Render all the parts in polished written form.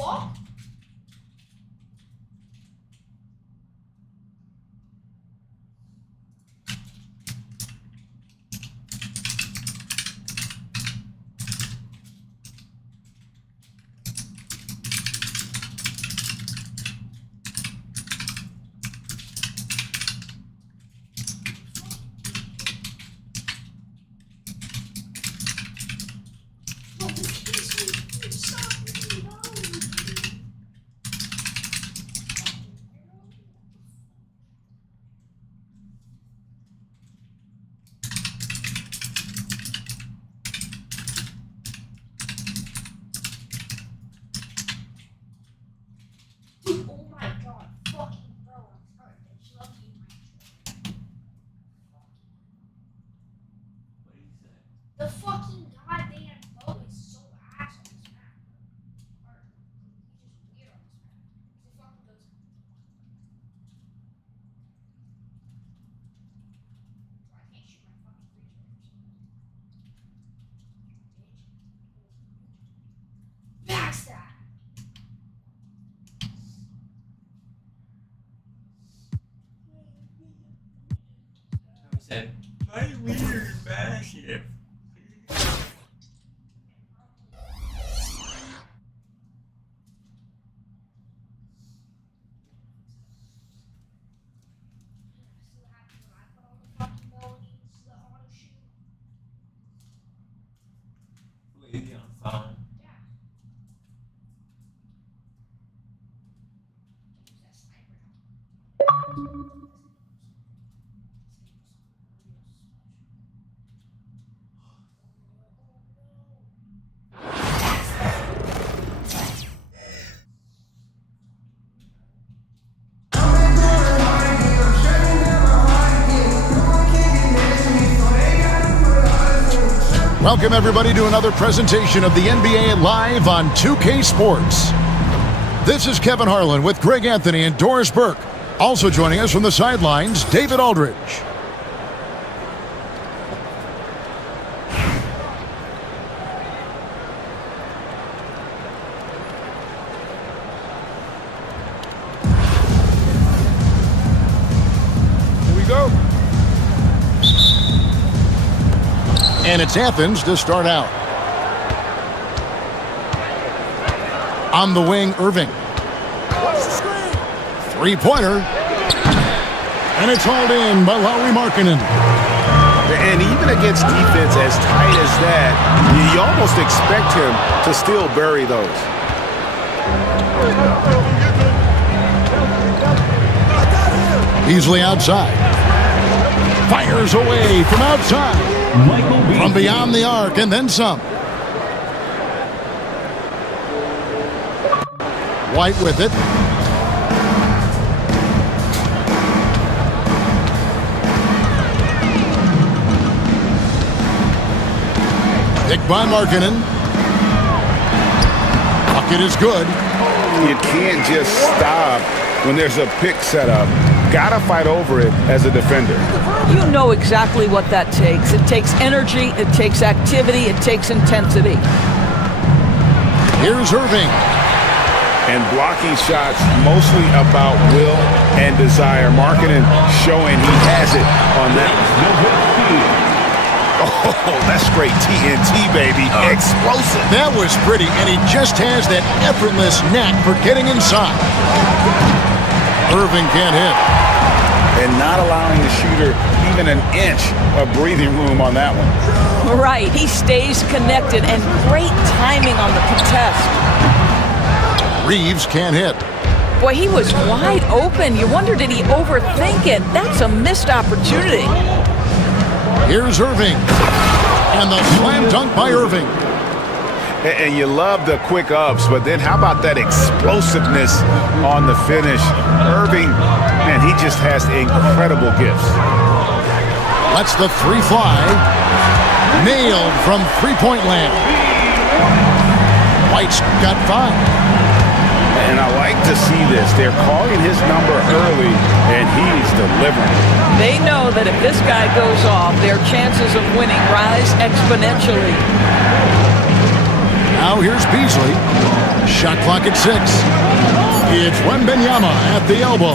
fuck? The fucking goddamn bow is so ass on this map. Or, he's just weird on this map. He fucking goes. I can't shoot my fucking free throws. Backstab! Said, "My weird massive." Lazy on phone. Welcome everybody to another presentation of the NBA live on 2K Sports. This is Kevin Harlan with Greg Anthony and Doris Burke. Also joining us from the sidelines, David Aldridge. Here we go. And it's Athens to start out. On the wing, Irving. Three-pointer. And it's hauled in by Lauri Markkanen. And even against defense as tight as that, you almost expect him to still bury those. Easily outside. Fires away from outside. From beyond the arc and then some. White with it. Picked by Markkanen. Bucket is good. You can't just stop when there's a pick set up. Gotta fight over it as a defender. You know exactly what that takes. It takes energy, it takes activity, it takes intensity. Here's Irving. And blocking shots mostly about will and desire. Markkanen showing he has it on that. Oh, that's straight TNT, baby. Explosive. That was pretty, and he just has that effortless knack for getting inside. Irving can't hit. And not allowing the shooter even an inch of breathing room on that one. Right, he stays connected, and great timing on the contest. Reeves can't hit. Boy, he was wide open. You wonder, did he overthink it? That's a missed opportunity. Here's Irving. And the slam dunk by Irving. And you love the quick ups, but then how about that explosiveness on the finish? Irving, man, he just has incredible gifts. Lets the three fly. Nailed from three-point land. White's got 5. And I like to see this. They're calling his number early, and he's delivering. They know that if this guy goes off, their chances of winning rise exponentially. Now here's Beasley. Shot clock at 6. It's Wembanyama at the elbow.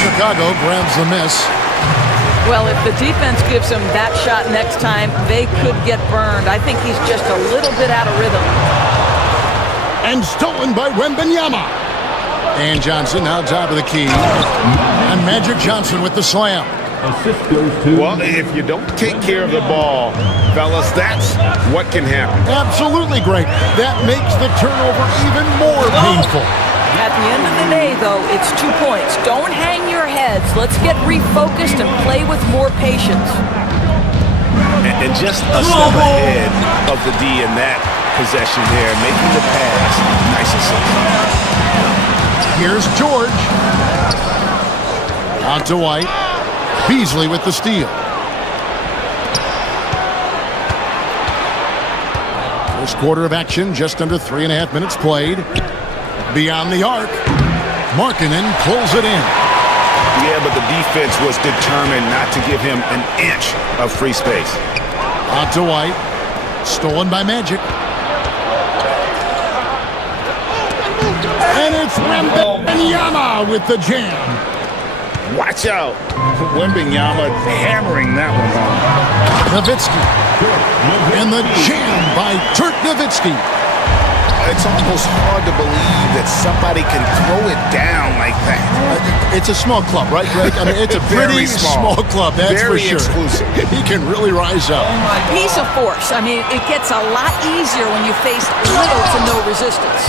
Chicago grabs the miss. Well, if the defense gives him that shot next time, they could get burned. I think he's just a little bit out of rhythm. And stolen by Wembanyama. And Johnson now top of the key. And Magic Johnson with the slam. Assist goes to... Well, if you don't take care of the ball, fellas, that's what can happen. Absolutely great. That makes the turnover even more painful. At the end of the day, though, it's 2 points. Don't hang your heads. Let's get refocused and play with more patience. And just a step ahead of the D in that possession there, making the pass. Nice assist. Here's George. Out to White. Beasley with the steal. First quarter of action, just under 3.5 minutes played. Beyond the arc. Markkanen pulls it in. Yeah, but the defense was determined not to give him an inch of free space. Out to White. Stolen by Magic. And it's Wembanyama with the jam. Watch out. Wembanyama hammering that one home. Nowitzki. And the jam by Dirk Nowitzki. It's almost hard to believe that somebody can throw it down like that. It's a small club, right, Greg? I mean, it's a pretty small club, that's Very for sure. exclusive. He can really rise up. He's a force. I mean, it gets a lot easier when you face little to no resistance.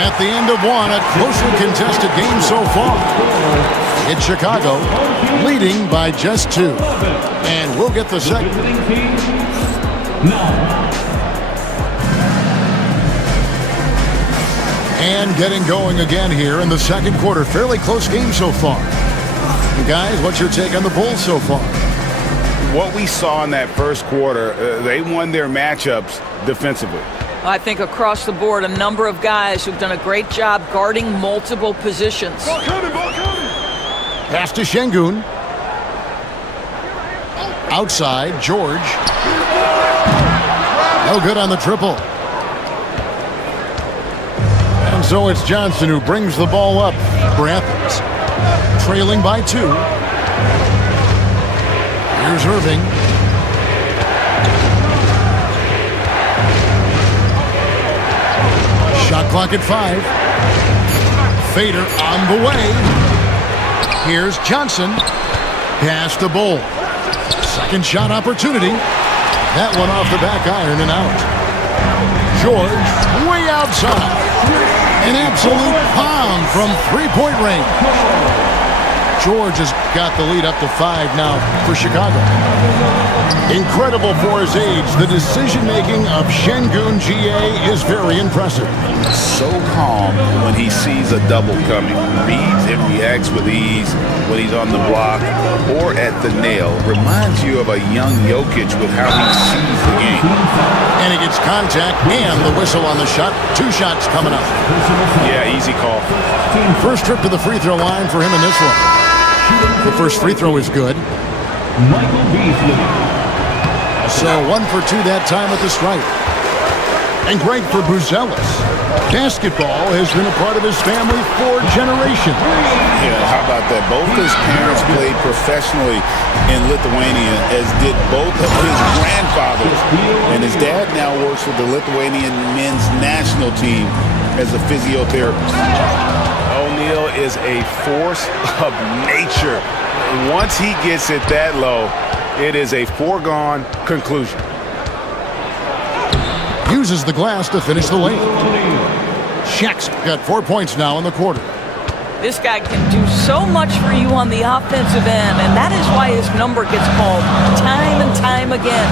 At the end of one, a closely contested game so far. It's Chicago leading by just 2. And we'll get the second. And getting going again here in the second quarter. Fairly close game so far. And guys, what's your take on the Bulls so far? What we saw in that first quarter, they won their matchups defensively. I think across the board, a number of guys who've done a great job guarding multiple positions. Pass to Şengün. Outside, George. No good on the triple. And so it's Johnson who brings the ball up for Athens. Trailing by 2. Here's Irving. Shot clock at 5. Fader on the way. Here's Johnson. Pass to Bull. Second shot opportunity. That one off the back iron and out. George way outside. An absolute bomb from 3-point range. George has got the lead up to 5 now for Chicago. Incredible for his age. The decision-making of Şengün GA is very impressive. So calm when he sees a double coming. Reads and reacts with ease when he's on the block or at the nail. Reminds you of a young Jokic with how he sees the game. And he gets contact and the whistle on the shot. 2 shots coming up. Yeah, easy call. First trip to the free throw line for him in this one. The first free throw is good. Michael Beasley. So 1 for 2 that time at the stripe. And great for Buzelis. Basketball has been a part of his family for generations. Yeah, how about that? Both his parents played professionally in Lithuania, as did both of his grandfathers. And his dad now works with the Lithuanian men's national team as a physiotherapist. O'Neal is a force of nature. Once he gets it that low, it is a foregone conclusion. Uses the glass to finish the lane. Shaq's got 4 points now in the quarter. This guy can do so much for you on the offensive end, and that is why his number gets called time and time again.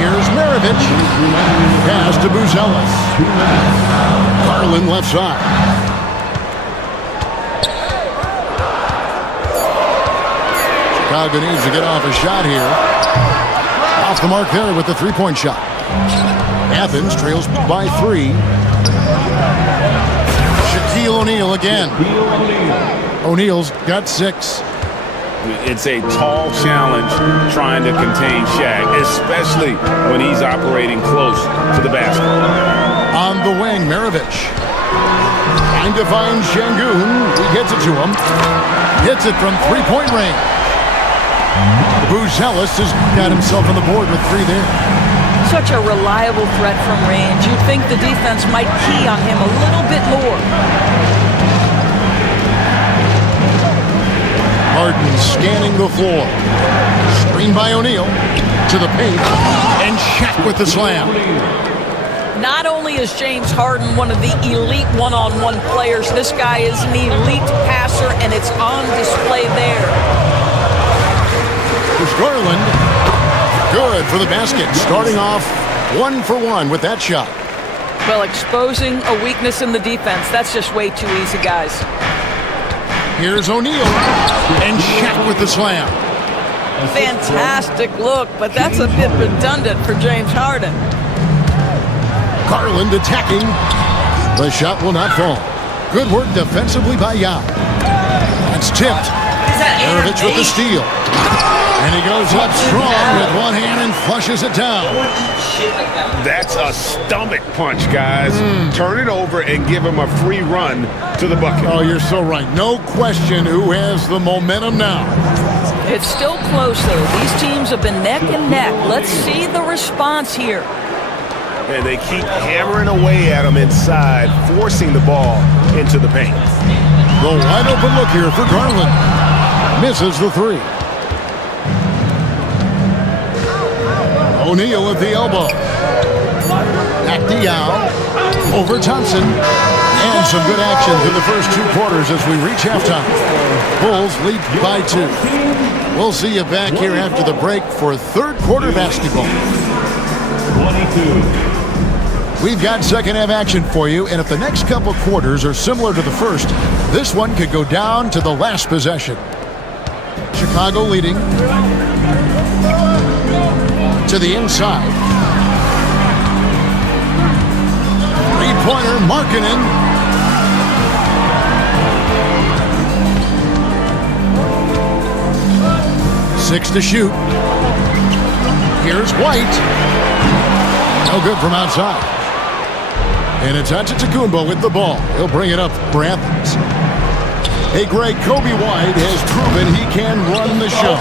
Here's Maravich. Pass to Buzelis. Garland left side. Chicago needs to get off a shot here. Off the mark there with the 3-point shot. Athens trails by 3. Shaquille O'Neal again. O'Neal's got 6. It's a tall challenge trying to contain Shaq, especially when he's operating close to the basket. On the wing, Maravich. Trying to find Şengün. He gets it to him. Hits it from three-point range. Buzelis has got himself on the board with 3 there. Such a reliable threat from range. You'd think the defense might key on him a little bit more. Harden scanning the floor. Screen by O'Neal. To the paint. And Shaq with the slam. Not only is James Harden one of the elite one-on-one players, this guy is an elite passer, and it's on display there. Here's Garland. Good for the basket. Starting off 1 for 1 with that shot. Well, exposing a weakness in the defense, that's just way too easy, guys. Here's O'Neal. And Shaq with the slam. Fantastic look, but that's a bit redundant for James Harden. Garland attacking. The shot will not fall. Good work defensively by Yao. It's tipped. Maravich with the steal. And he goes up strong with one hand and flushes it down. That's a stomach punch, guys. Turn it over and give him a free run to the bucket. Oh, you're so right. No question who has the momentum now. It's still close, though. These teams have been neck and neck. Let's see the response here. And they keep hammering away at him inside, forcing the ball into the paint. The wide open look here for Garland. Misses the 3. O'Neal with the elbow. Back to Yao. Over Thompson. And some good action through the first 2 quarters as we reach halftime. Bulls lead by 2. We'll see you back here after the break for third quarter basketball. 22. We've got second half action for you, and if the next couple quarters are similar to the first, this one could go down to the last possession. Chicago leading. To the inside. Three-pointer, Markkanen. Six to shoot. Here's White. No good from outside. And it's Antetokounmpo with the ball. He'll bring it up for Athens. Hey, Greg, Kobe White has proven he can run the show.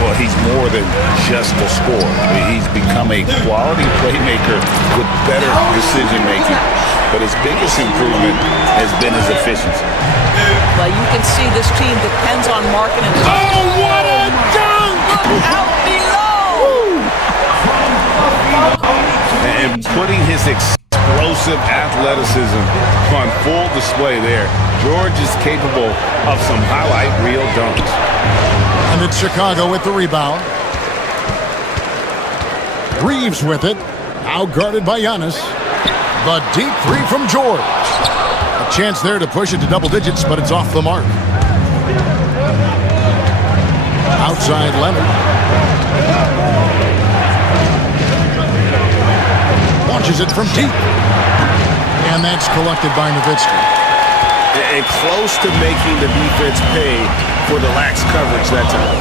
Well, he's more than just a scorer. He's become a quality playmaker with better decision-making. But his biggest improvement has been his efficiency. Well, you can see this team depends on Markkanen. Oh, what a dunk! Look out below! And putting his explosive athleticism on full display there. George is capable of some highlight reel dunks. And it's Chicago with the rebound. Reeves with it. Now guarded by Giannis. The deep 3 from George. A chance there to push it to double digits, but it's off the mark. Outside Leonard. Launches it from deep. And that's collected by Nowitzki. And close to making the defense pay for the lax coverage that time.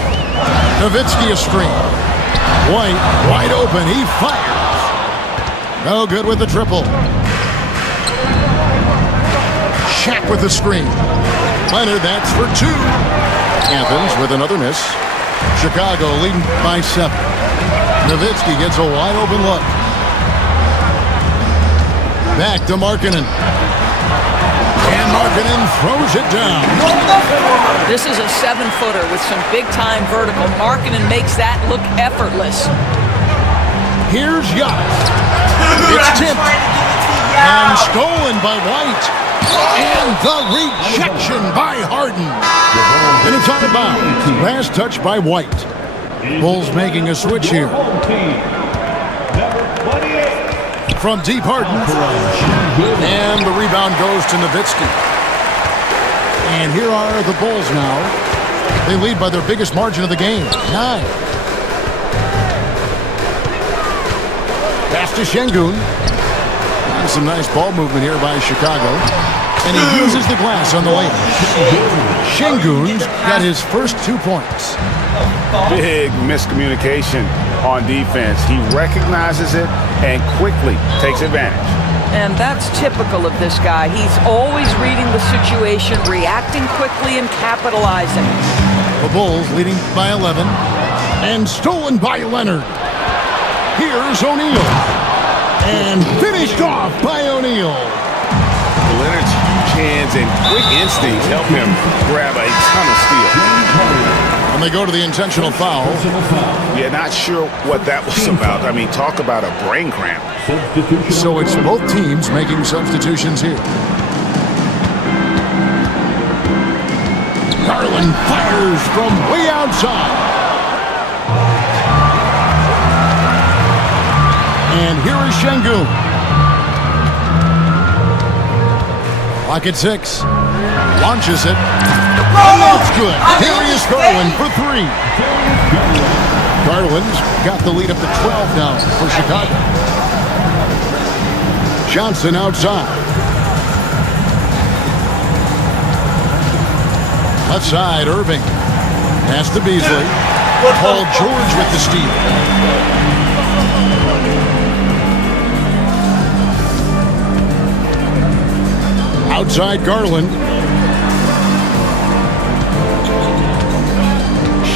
Nowitzki a screen. White wide open. He fires. No good with the triple. Shaq with the screen. Leonard, that's for 2. Athens with another miss. Chicago leading by 7. Nowitzki gets a wide open look. Back to Markkanen. And Markkanen throws it down. This is a 7-footer with some big-time vertical. Markkanen makes that look effortless. Here's Giannis. It's tipped. And stolen by White. And the rejection by Harden. And it's out of bounds. Last touch by White. Bulls making a switch here. From deep Harden. And the rebound goes to Nowitzki. And here are the Bulls now. They lead by their biggest margin of the game, 9. Pass to Şengün. And some nice ball movement here by Chicago. And he uses the glass on the layup. Şengün got his first 2 points. Big miscommunication on defense. He recognizes it and quickly takes advantage. And that's typical of this guy. He's always reading the situation, reacting quickly, and capitalizing. The Bulls leading by 11. And stolen by Leonard. Here's O'Neal. And finished off by O'Neal. Leonard's huge hands and quick instincts help him grab a ton of steals. And they go to the intentional foul. Yeah, not sure what that was about. I mean, talk about a brain cramp. So it's both teams making substitutions here. Garland fires from way outside. And here is Şengün. Clock at 6. Launches it. And that's good. Here is Garland for 3. Garland's got the lead up to 12 now for Chicago. Johnson outside. Left side, Irving. Pass to Beasley. Paul George with the steal. Outside Garland.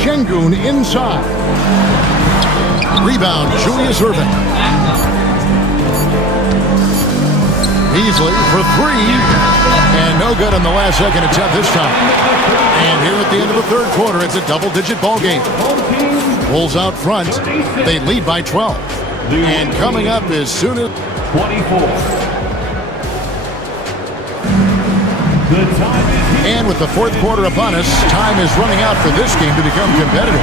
Şengün inside. Rebound, Julius Irving. Beasley for 3. And no good on the last second attempt this time. And here at the end of the third quarter, it's a double-digit ball game. Bulls out front. They lead by 12. And coming up as soon as 24. And with the fourth quarter upon us, time is running out for this game to become competitive.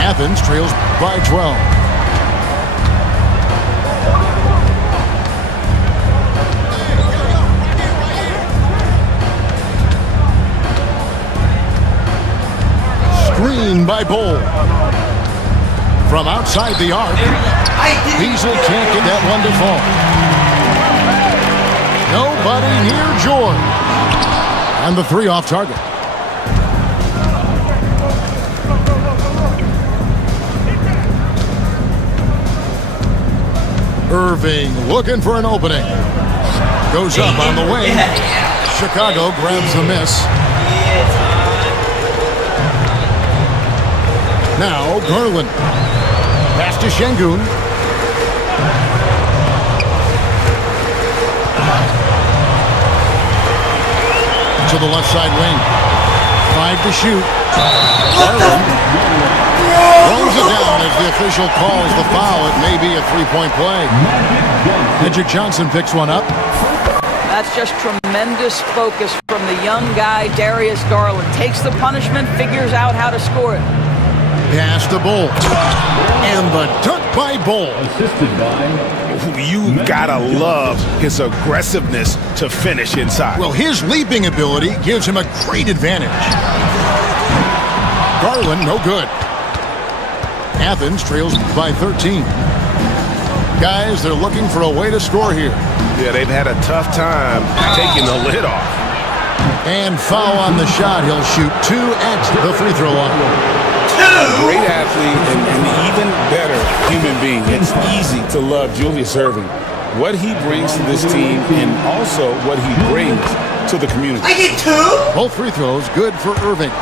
Athens trails by 12. Screen by Bull. From outside the arc, Beasley can't get that one to fall. Nobody near George. And the 3 off target. Irving looking for an opening. Goes up on the wing. Chicago grabs the miss. Now Garland. Pass to Şengün. To the left side wing. 5 to shoot. Garland throws it down as the official calls the foul. It may be a 3-point play. Magic Johnson picks one up. That's just tremendous focus from the young guy, Darius Garland. Takes the punishment, figures out how to score it. Pass to Bull. And the dunk by Bull. Assisted by... You gotta love his aggressiveness to finish inside. Well, his leaping ability gives him a great advantage. Garland, no good. Athens trails by 13. Guys, they're looking for a way to score here. Yeah, they've had a tough time taking the lid off. And foul on the shot. He'll shoot 2 at the free throw line. A great athlete and an even better human being. It's easy to love Julius Irving. What he brings to this team and also what he brings to the community. I get 2? Both free throws good for Irving.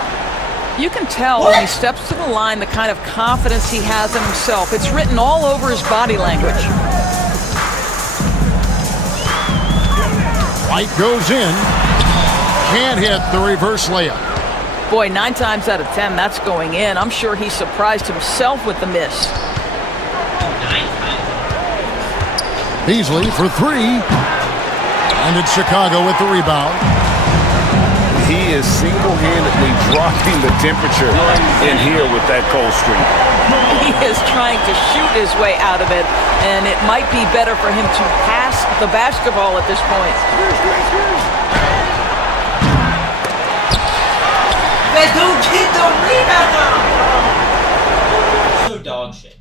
You can tell when he steps to the line the kind of confidence he has in himself. It's written all over his body language. White goes in. Can't hit the reverse layup. Boy, 9 times out of 10, that's going in. I'm sure he surprised himself with the miss. Beasley for 3. And it's Chicago with the rebound. He is single-handedly dropping the temperature in here with that cold streak. He is trying to shoot his way out of it, and it might be better for him to pass the basketball at this point. But don't get the rebound. So dog shit.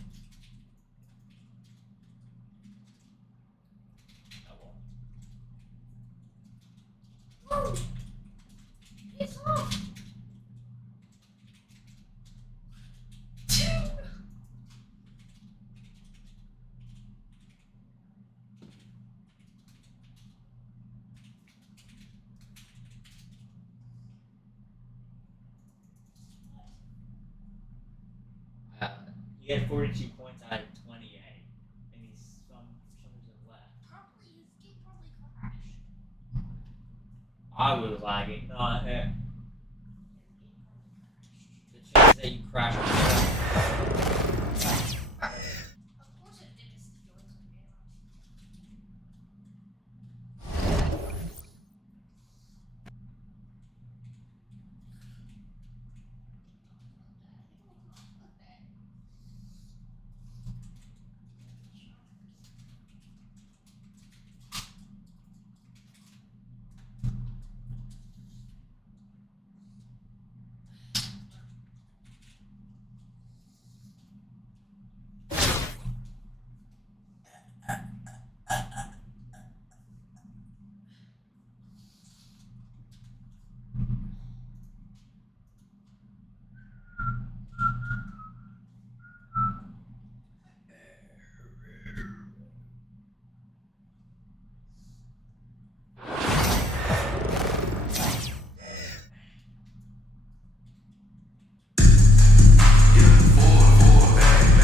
He had 42 points out of 28, and he's some reason left. Probably his game probably crashed. I was lagging, not him. The chance that you crash. Of course it did. It's the joys of game.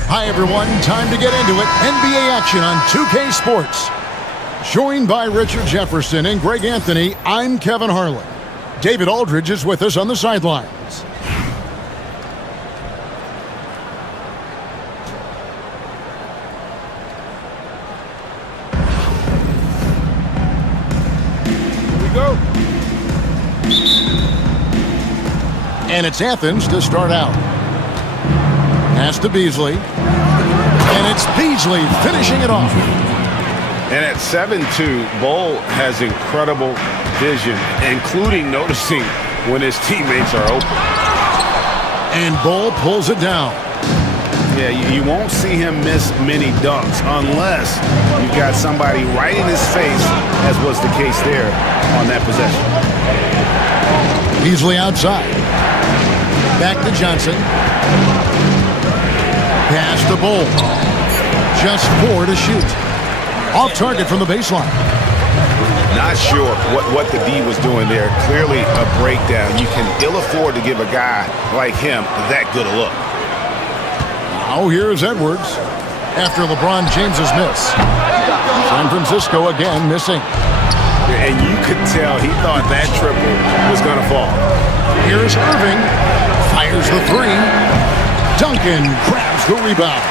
Hi, everyone. Time to get into it. NBA action on 2K Sports. Joined by Richard Jefferson and Greg Anthony, I'm Kevin Harlan. David Aldridge is with us on the sidelines. Here we go. And it's Athens to start out. Pass to Beasley. And it's Beasley finishing it off. And at 7'2", Bull has incredible vision, including noticing when his teammates are open. And Bull pulls it down. Yeah, you won't see him miss many dunks unless you've got somebody right in his face, as was the case there on that possession. Beasley outside. Back to Johnson. Pass to Bull. Just 4 to shoot. Off target from the baseline. Not sure what the D was doing there. Clearly a breakdown. You can ill afford to give a guy like him that good a look. Now here's Edwards. After LeBron James's miss. San Francisco again missing. And you could tell he thought that triple was going to fall. Here's Irving. Fires the 3. Duncan grabs the rebound.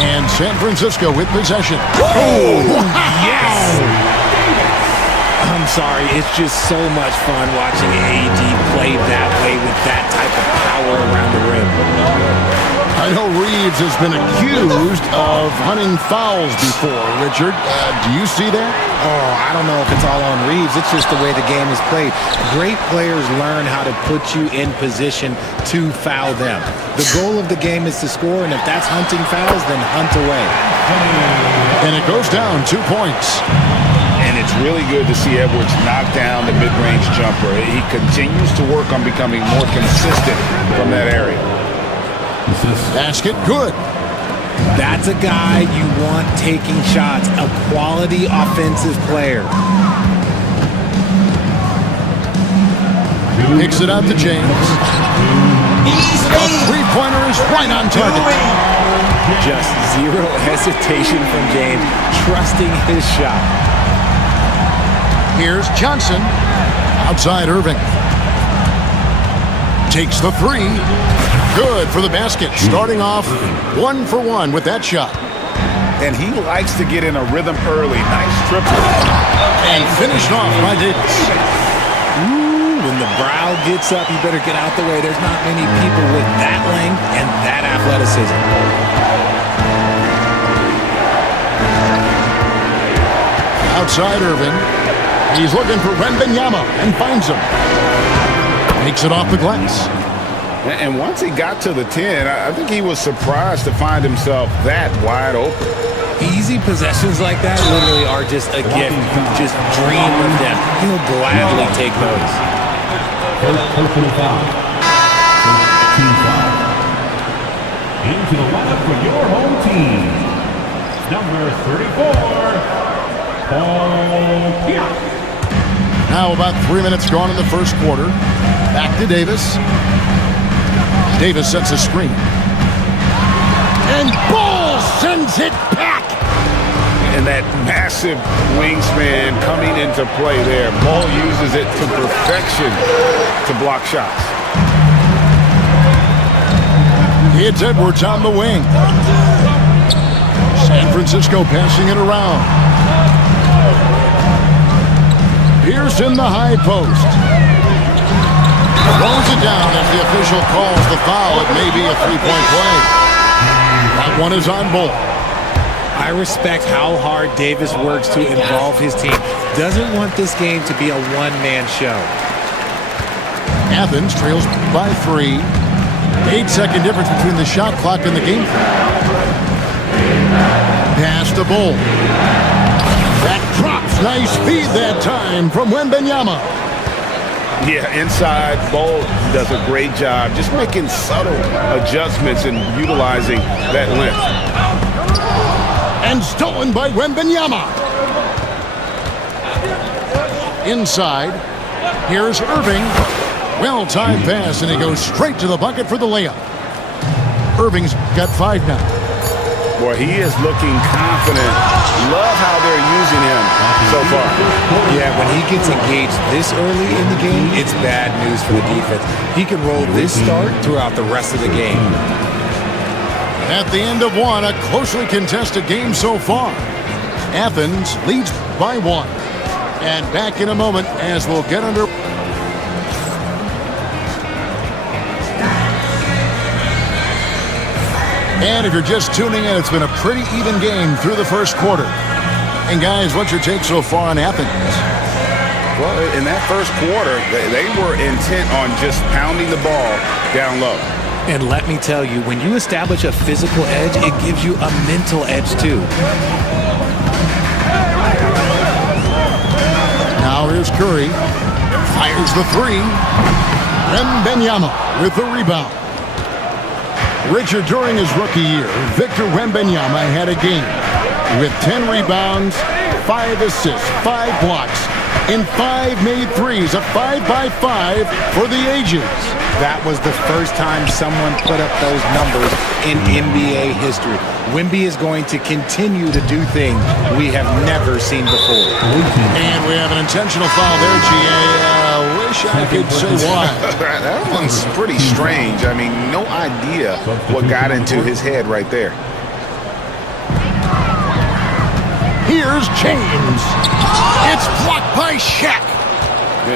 And San Francisco with possession. Oh, yes! I'm sorry, it's just so much fun watching AD play that way with that type of power around the rim. I know Reeves has been accused of hunting fouls before, Richard. Do you see that? Oh, I don't know if it's all on Reeves. It's just the way the game is played. Great players learn how to put you in position to foul them. The goal of the game is to score, and if that's hunting fouls, then hunt away. And it goes down 2 points. And it's really good to see Edwards knock down the mid-range jumper. He continues to work on becoming more consistent from that area. Basket good. That's a guy you want taking shots, a quality offensive player. Kicks it out to James. A three-pointer is right on target. Just zero hesitation from James, trusting his shot. Here's Johnson. Outside Irving. Takes the 3. Good for the basket. Starting off 1 for 1 with that shot. And he likes to get in a rhythm early. Nice triple. And finished off by Davis. Ooh, when the brow gets up, you better get out the way. There's not many people with that length and that athleticism. Outside Irving. He's looking for Wembanyama and finds him. Makes it off the glass. And once he got to the 10, I think he was surprised to find himself that wide open. Easy possessions like that literally are just a gift. You just dream of them. He'll gladly take those. Into the lineup for your home team, number 34, Paul Pierce. Now about 3 minutes gone in the first quarter. Back to Davis. Davis sets a screen. And Ball sends it back. And that massive wingspan coming into play there. Ball uses it to perfection to block shots. It's Edwards on the wing. San Francisco passing it around. Pierce in the high post. Throws it down as the official calls the foul. It may be a three-point play. That one is on Bull. I respect how hard Davis works to involve his team. Doesn't want this game to be a one-man show. Athens trails by 3. 8-second difference between the shot clock and the game clock. Pass to Bull. That drops. Nice feed that time from Wembanyama. Yeah, inside, Bull does a great job just making subtle adjustments and utilizing that length. And stolen by Wembanyama. Inside, here's Irving. Well-timed pass, and he goes straight to the bucket for the layup. Irving's got 5 now. Boy, he is looking confident. Love how they're using him so far. Yeah, when he gets engaged this early in the game, it's bad news for the defense. He can roll this start throughout the rest of the game. At the end of one, a closely contested game so far. Athens leads by 1. And back in a moment as we'll get under. And if you're just tuning in, it's been a pretty even game through the first quarter. And guys, what's your take so far on Athens? Well, in that first quarter, they were intent on just pounding the ball down low. And let me tell you, when you establish a physical edge, it gives you a mental edge too. Now here's Curry. Fires the 3. Wembanyama with the rebound. Richard, during his rookie year, Victor Wembanyama had a game with 10 rebounds, 5 assists, 5 blocks, and 5 made threes, a 5-by-5 for the ages. That was the first time someone put up those numbers in NBA history. Wemby is going to continue to do things we have never seen before. And we have an intentional foul there, GA. Wish I could say why. That one's pretty strange. I mean, no idea what got into his head right there. Here's James. It's blocked by Shaq.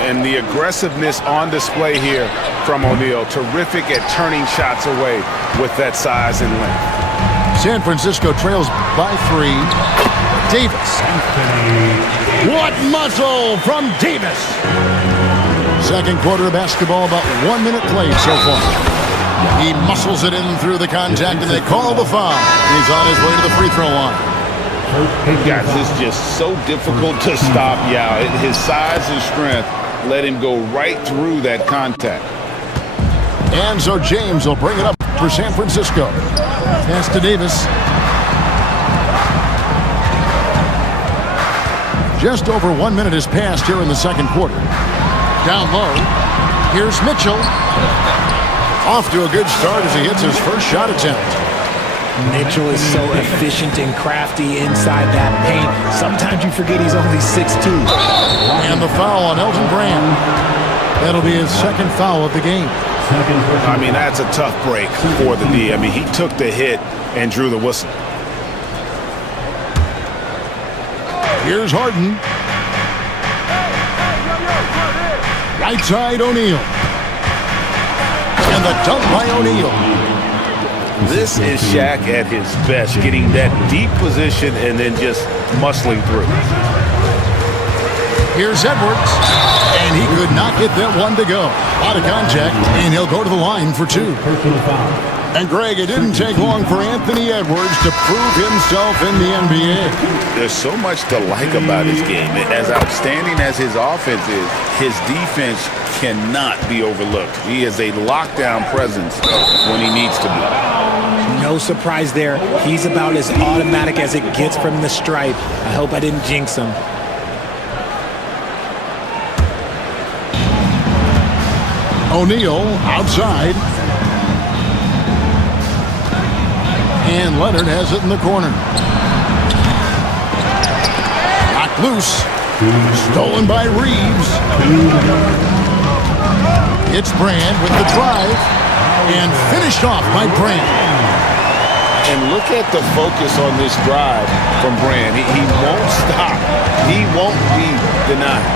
And the aggressiveness on display here from O'Neal. Terrific at turning shots away with that size and length. San Francisco trails by 3. Davis. What muscle from Davis. Second quarter of basketball, about 1 minute played so far. He muscles it in through the contact, and they call the foul. He's on his way to the free throw line. Guys, it's just so difficult to stop Yao. His size and strength let him go right through that contact. And so James will bring it up for San Francisco. Pass to Davis. Just over 1 minute has passed here in the second quarter. Down low, here's Mitchell. Off to a good start as he hits his first shot attempt. Mitchell is so efficient and crafty inside that paint. Sometimes you forget he's only 6'2". And the foul on Elton Brand. That'll be his second foul of the game. I mean, that's a tough break for the D. I mean, he took the hit and drew the whistle. Here's Harden. Right side, O'Neal. And the dunk by O'Neal. This is Shaq at his best, getting that deep position and then just muscling through. Here's Edwards. And he could not get that one to go. Out of contact, and he'll go to the line for 2. And Greg, it didn't take long for Anthony Edwards to prove himself in the NBA. There's so much to like about his game. As outstanding as his offense is, his defense cannot be overlooked. He is a lockdown presence when he needs to be. No surprise there. He's about as automatic as it gets from the stripe. I hope I didn't jinx him. O'Neal outside. And And Leonard has it in the corner. Knocked loose. Stolen by Reeves. It's Brand with the drive. And finished off by Brand. And look at the focus on this drive from Brand. He won't stop. He won't be denied.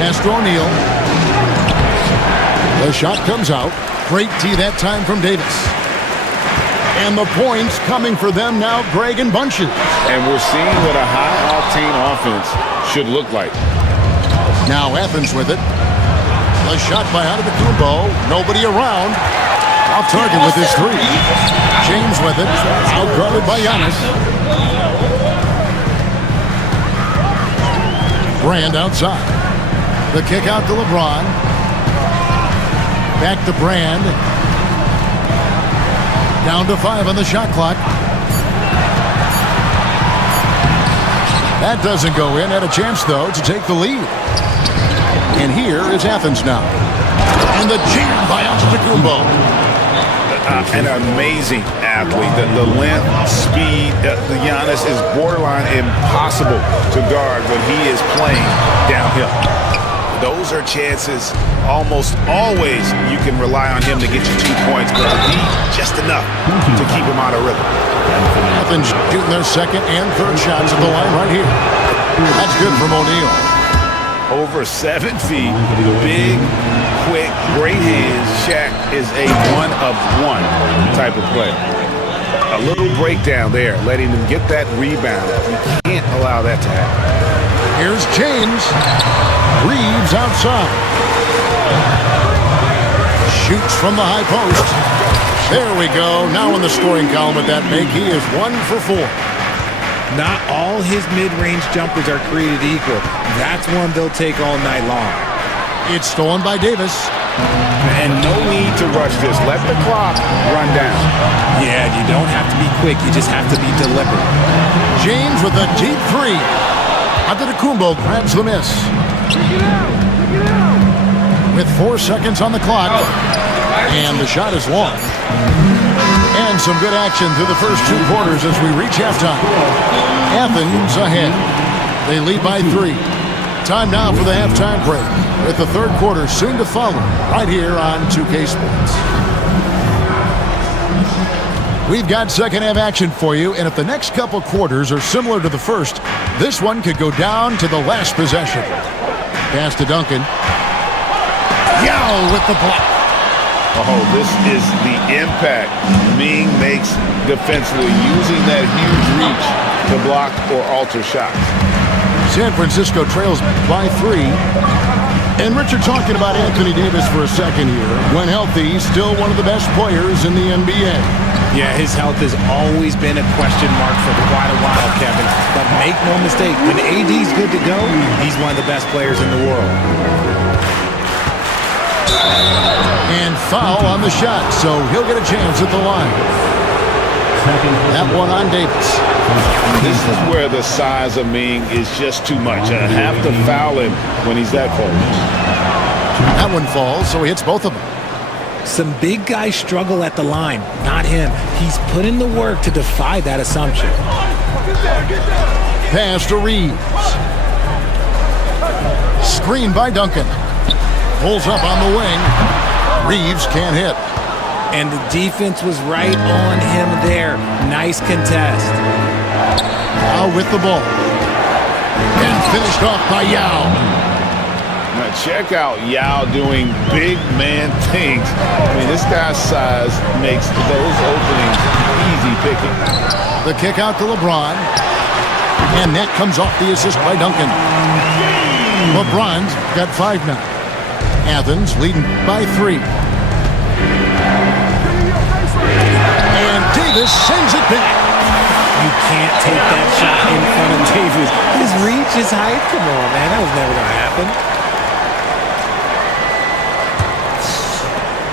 Pass to O'Neal. The shot comes out. Great tee that time from Davis. And the points coming for them now, Greg, in bunches. And we're seeing what a high-octane offense should look like. Now Athens with it. The shot by Antetokounmpo. Nobody around. Off target with his three. James with it. Outguarded by Giannis. Brand outside. The kick out to LeBron. Back to Brand. Down to 5 on the shot clock. That doesn't go in. Had a chance, though, to take the lead. And here is Athens now. And the jam by Antetokounmpo. An amazing athlete. The length, speed, the Giannis is borderline impossible to guard when he is playing downhill. Those are chances almost always you can rely on him to get you 2 points, but to be just enough to keep him out of rhythm. Athens shooting their second and third shots at the line right here. That's good from O'Neal. Over 7 feet, big, quick, great hands. Shaq is a one-of-one type of player. A little breakdown there, letting them get that rebound. You can't allow that to happen. Here's James. Reeves outside. Shoots from the high post. There we go. Now in the scoring column at that make, he is 1 for 4. Not all his mid-range jumpers are created equal. That's one they'll take all night long. It's stolen by Davis. And no need to rush this. Let the clock run down. Yeah, you don't have to be quick. You just have to be deliberate. James with a deep three. Antetokounmpo grabs the miss. With 4 seconds on the clock. And the shot is long. And some good action through the first 2 quarters as we reach halftime. Athens ahead. They lead by 3. Time now for the halftime break, with the third quarter soon to follow right here on 2K Sports. We've got second half action for you, and if the next couple quarters are similar to the first, this one could go down to the last possession. Pass to Duncan. Yao with the block. Oh, this is the impact Ming makes defensively, using that huge reach to block or alter shots. San Francisco trails by 3. And Richard, talking about Anthony Davis for a second here. When healthy, he's still one of the best players in the NBA. Yeah, his health has always been a question mark for quite a while, Kevin. But make no mistake, when AD's good to go, he's one of the best players in the world. And foul on the shot, so he'll get a chance at the line. That one on Davis. This is where the size of Ming is just too much. I have to foul him when he's that close. That one falls, so he hits both of them. Some big guys struggle at the line, not him. He's put in the work to defy that assumption. Pass to Reeves. Screen by Duncan. Pulls up on the wing. Reeves can't hit. And the defense was right on him there. Nice contest. Now with the ball. And finished off by Yao. Now check out Yao doing big man things. I mean, this guy's size makes those openings easy picking. The kick out to LeBron. And that comes off the assist by Duncan. LeBron's got 5 now. Athens leading by 3. And Davis sends it back. You can't take that shot in front of Davis. His reach, his height, come on, man. That was never going to happen.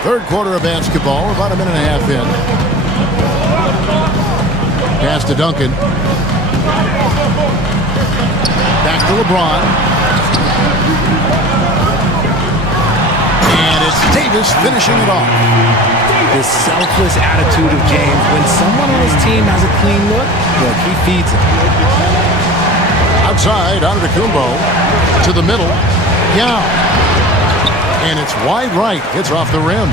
Third quarter of basketball, about a minute and a half in. Pass to Duncan. Back to LeBron. And it's Davis finishing it off. The selfless attitude of James. When someone on his team has a clean look, he feeds it. Outside, Antetokounmpo to the middle. Yeah. And it's wide right. It's off the rim.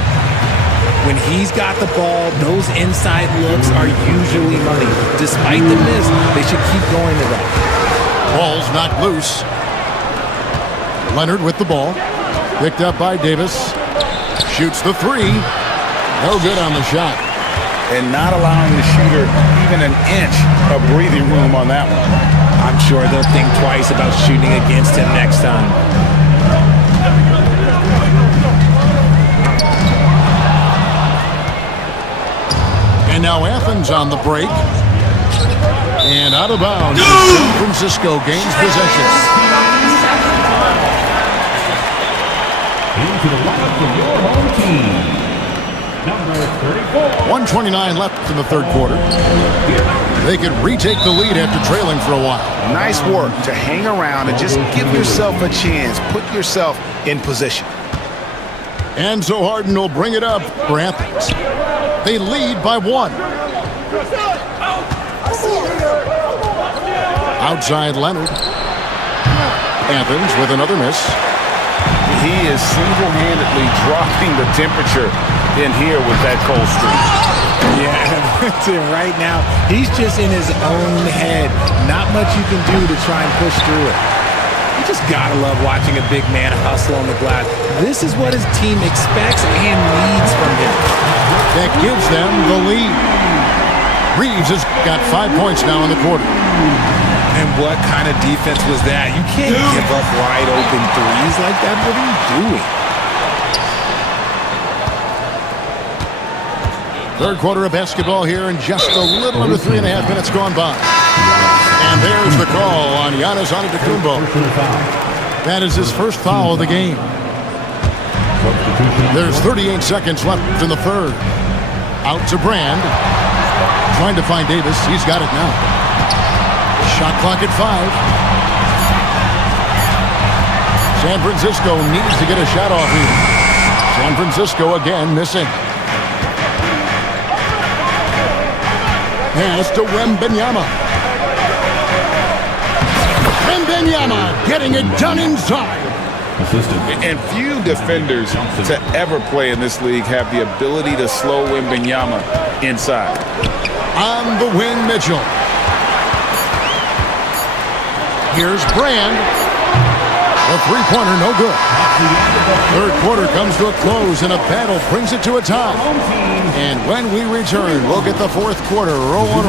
When he's got the ball, those inside looks are usually money. Despite the miss, they should keep going to that. Ball's knocked loose. Leonard with the ball. Picked up by Davis. Shoots the three. No good on the shot. And not allowing the shooter even an inch of breathing room on that one. I'm sure they'll think twice about shooting against him next time. And now Athens on the break. And out of bounds. San Francisco gains possession. Into the lineup for your home team. Number 34. 1:29 left in the third quarter. They could retake the lead after trailing for a while. Nice work to hang around and just give yourself a chance. Put yourself in position. And so Harden will bring it up for Athens. They lead by one. Outside Leonard. Athens with another miss. He is single-handedly dropping the temperature in here with that cold streak. Yeah, right now, he's just in his own head. Not much you can do to try and push through it. You just gotta love watching a big man hustle on the glass. This is what his team expects and needs from him. That gives them the lead. Reeves has got 5 points now in the quarter. And what kind of defense was that? You can't give up wide open threes like that. What are you doing? Third quarter of basketball here, and just a little under 3.5 minutes gone by. And there's the call on Giannis Antetokounmpo. That is his first foul of the game. There's 38 seconds left in the third. Out to Brand. Trying to find Davis. He's got it now. Shot clock at 5. San Francisco needs to get a shot off here. San Francisco again missing. Pass to Wembanyama. Wembanyama getting it done inside. And few defenders to ever play in this league have the ability to slow Wembanyama inside. On the wing, Mitchell. Here's Brand. A three-pointer, no good. Third quarter comes to a close, and a battle brings it to a tie. And when we return, we'll get the fourth quarter rolling.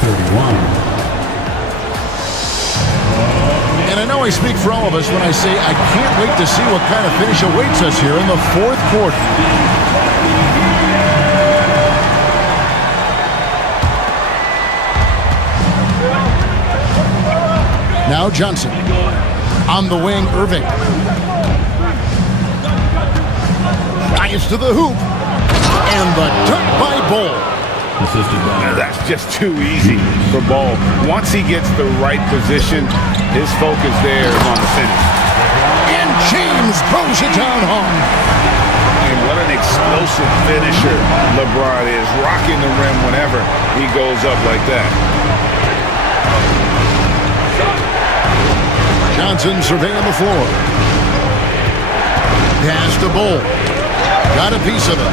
31. And I know I speak for all of us when I say I can't wait to see what kind of finish awaits us here in the fourth quarter. Now Johnson. On the wing, Irving. Drives to the hoop. And the dunk by Ball. That's just too easy for Ball. Once he gets the right position, his focus there is on the finish. And James throws it down home. And what an explosive finisher LeBron is, rocking the rim whenever he goes up like that. Johnson surveying the floor. Pass to Bull. Got a piece of it.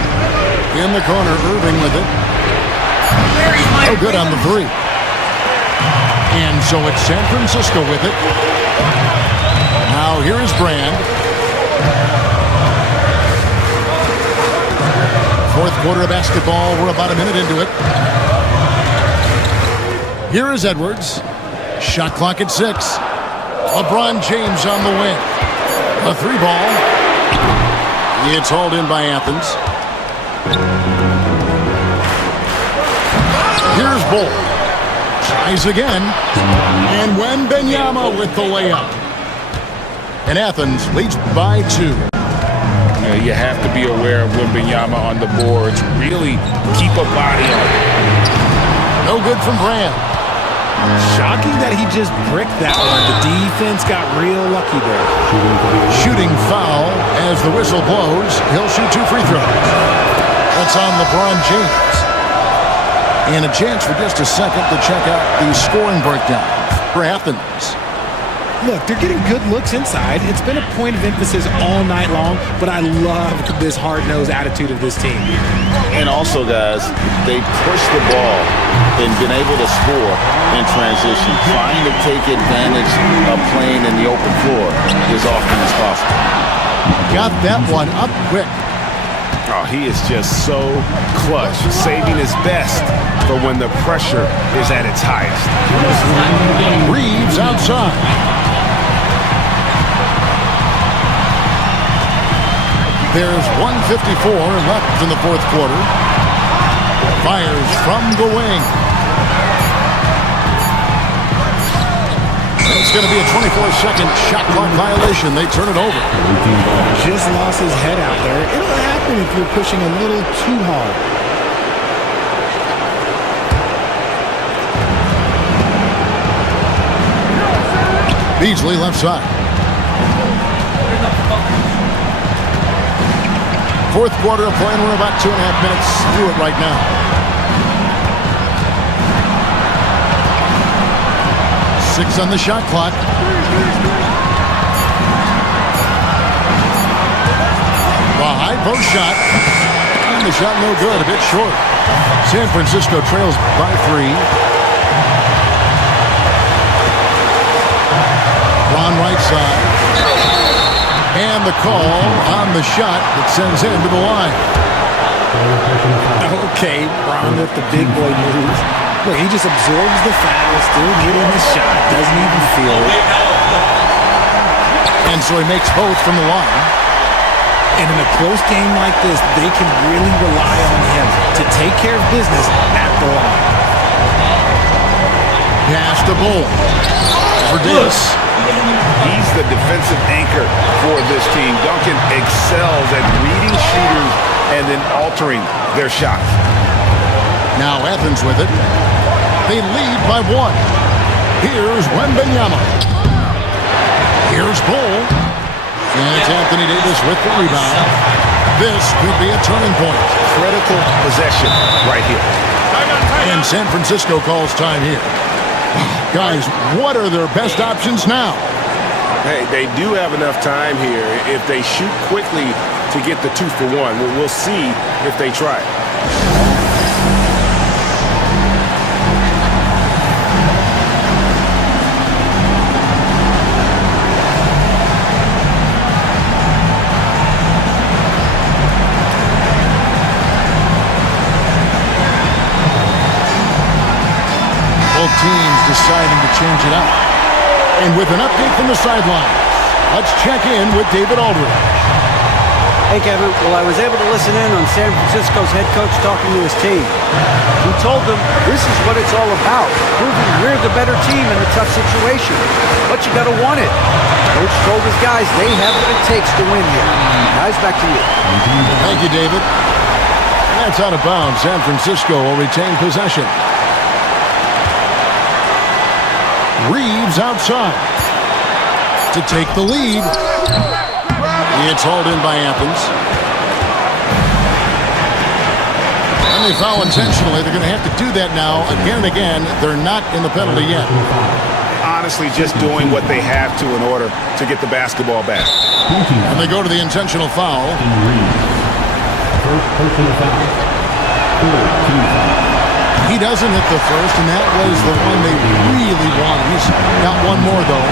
In the corner, Irving with it. No good on the three. And so it's San Francisco with it. Now here is Brand. Fourth quarter of basketball. We're about a minute into it. Here is Edwards. Shot clock at 6. LeBron James on the wing. A three ball. It's hauled in by Athens. Here's Bull. Tries again. And Wembanyama with the layup. And Athens leads by 2. You have to be aware of Wembanyama on the boards. Really keep a body on it. No good from Brand. Shocking that he just bricked that one. The defense got real lucky there. Shooting foul as the whistle blows. He'll shoot 2 free throws. That's on LeBron James. And a chance for just a second to check out the scoring breakdown for Athens. Look, they're getting good looks inside. It's been a point of emphasis all night long, but I love this hard-nosed attitude of this team. And also, guys, they push the ball and been able to score in transition, trying to take advantage of playing in the open floor as often as possible. Got that one up quick. Oh, he is just so clutch, saving his best for when the pressure is at its highest. Reeves outside. There's 1:54 left in the fourth quarter. Fires from the wing. It's going to be a 24-second shot clock violation. They turn it over. Just lost his head out there. It'll happen if you're pushing a little too hard. Beasley left side. Fourth quarter of play, and we're about 2.5 minutes through it right now. Six on the shot clock. The high post shot. And the shot no good, a bit short. San Francisco trails by 3. Ron right side. And the call on the shot that sends him to the line. Okay, Ron with the big boy moves. Look, he just absorbs the foul, still getting the shot, doesn't even feel it. And so he makes both from the line. And in a close game like this, they can really rely on him to take care of business at the line. Pass to Bull. For Davis. He's the defensive anchor for this team. Duncan excels at reading shooters and then altering their shots. Now Athens with it. They lead by 1. Here's Wembanyama. Here's Bull. And it's Anthony Davis with the rebound. This could be a turning point. Critical possession right here. And San Francisco calls time here. Guys, what are their best options now? Hey, they do have enough time here if they shoot quickly to get the 2 for 1. We'll see if they try it. Both teams deciding to change it up. And with an update from the sideline, let's check in with David Aldridge. Hey, Kevin. Well, I was able to listen in on San Francisco's head coach talking to his team. He told them this is what it's all about, proving we're the better team in a tough situation. But you got to want it. Coach told his guys they have what it takes to win here. Guys, back to you. Thank you, David. That's out of bounds. San Francisco will retain possession. Reeves outside to take the lead. It's hauled in by Athens. And they foul intentionally. They're going to have to do that now again and again. They're not in the penalty yet. Honestly, just doing what they have to in order to get the basketball back. And they go to the intentional foul. First personal foul. He doesn't hit the first, and that was the one they really wanted. He's got one more, though.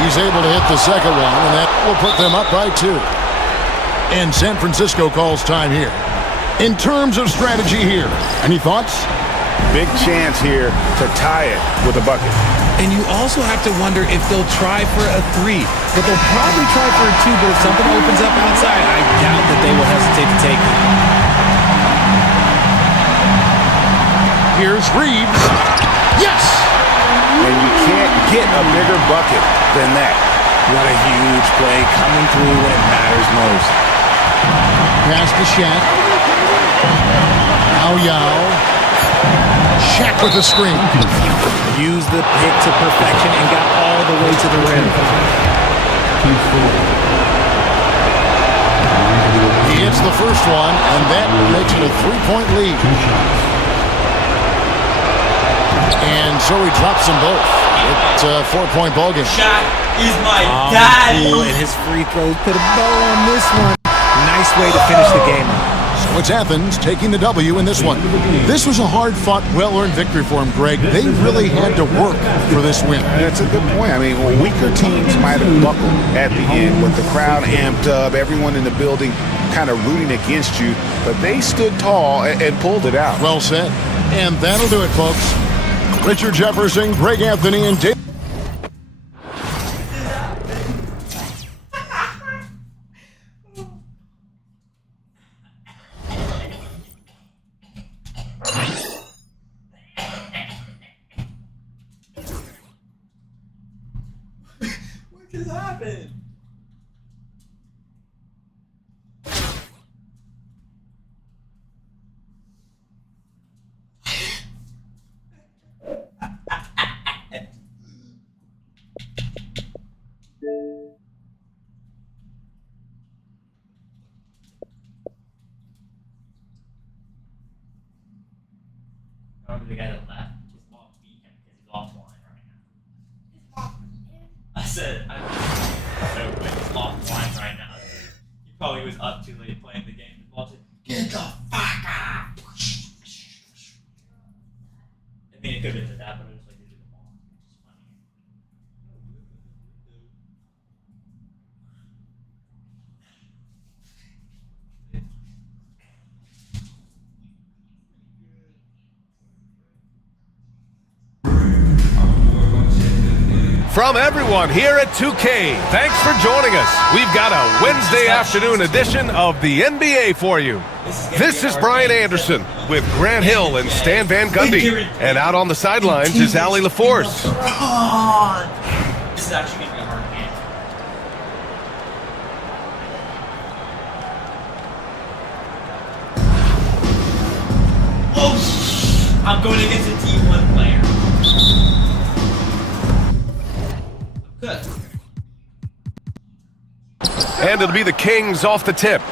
He's able to hit the second one, and that will put them up by 2. And San Francisco calls time here. In terms of strategy here, any thoughts? Big chance here to tie it with a bucket. And you also have to wonder if they'll try for a 3. But they'll probably try for a 2, but if something opens up outside, I doubt that they will hesitate to take it. Here's Reeves. Yes! And you can't get a bigger bucket than that. What a huge play coming through when it matters most. Pass to Shaq. Now Yao. Shaq with the screen. Used the pick to perfection and got all the way to the rim. He hits the first one, and that makes it a 3-point lead. And so he drops them both. It's a 4-point ball game. Shaq is my dad. Cool, and his free throws put a bow on this one. Nice way to finish the game. So it's Athens taking the W in this one. This was a hard-fought, well-earned victory for him, Greg. They really had to work for this win. That's a good point. I mean, weaker teams might have buckled at the end, but the crowd amped up, everyone in the building kind of rooting against you, but they stood tall and pulled it out. Well said. And that'll do it, folks. Richard Jefferson, Greg Anthony, and Dave. What just happened? The guy that left, his mom beat him because he's offline right now. I said, so quick, he's offline right now. He probably was up too late playing the game. His mom said, "Get the fuck out!" I mean, it could have been to that, but it was like they did the mom, which is funny. From everyone here at 2K, thanks for joining us. We've got a Wednesday afternoon edition of the NBA for you. This is Brian Anderson with Grant Hill and Stan Van Gundy. And out on the sidelines is Allie LaForce. This is actually going to be a hard game. Oh, I'm going against a T1 player. Good. And it'll be the Kings off the tip.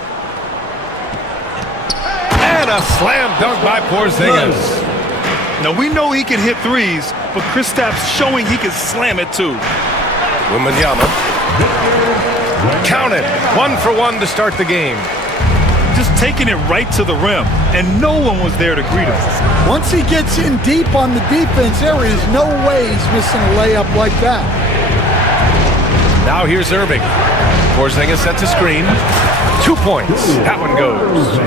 And a slam dunk by Porzingis. Now, we know he can hit threes, but Kristaps showing he can slam it too. Wembanyama. Count it. 1 for 1 to start the game. Just taking it right to the rim, and no one was there to greet him. Once he gets in deep on the defense, there is no way he's missing a layup like that. Now here's Irving. Porzingis sets a screen. 2 points. That one goes.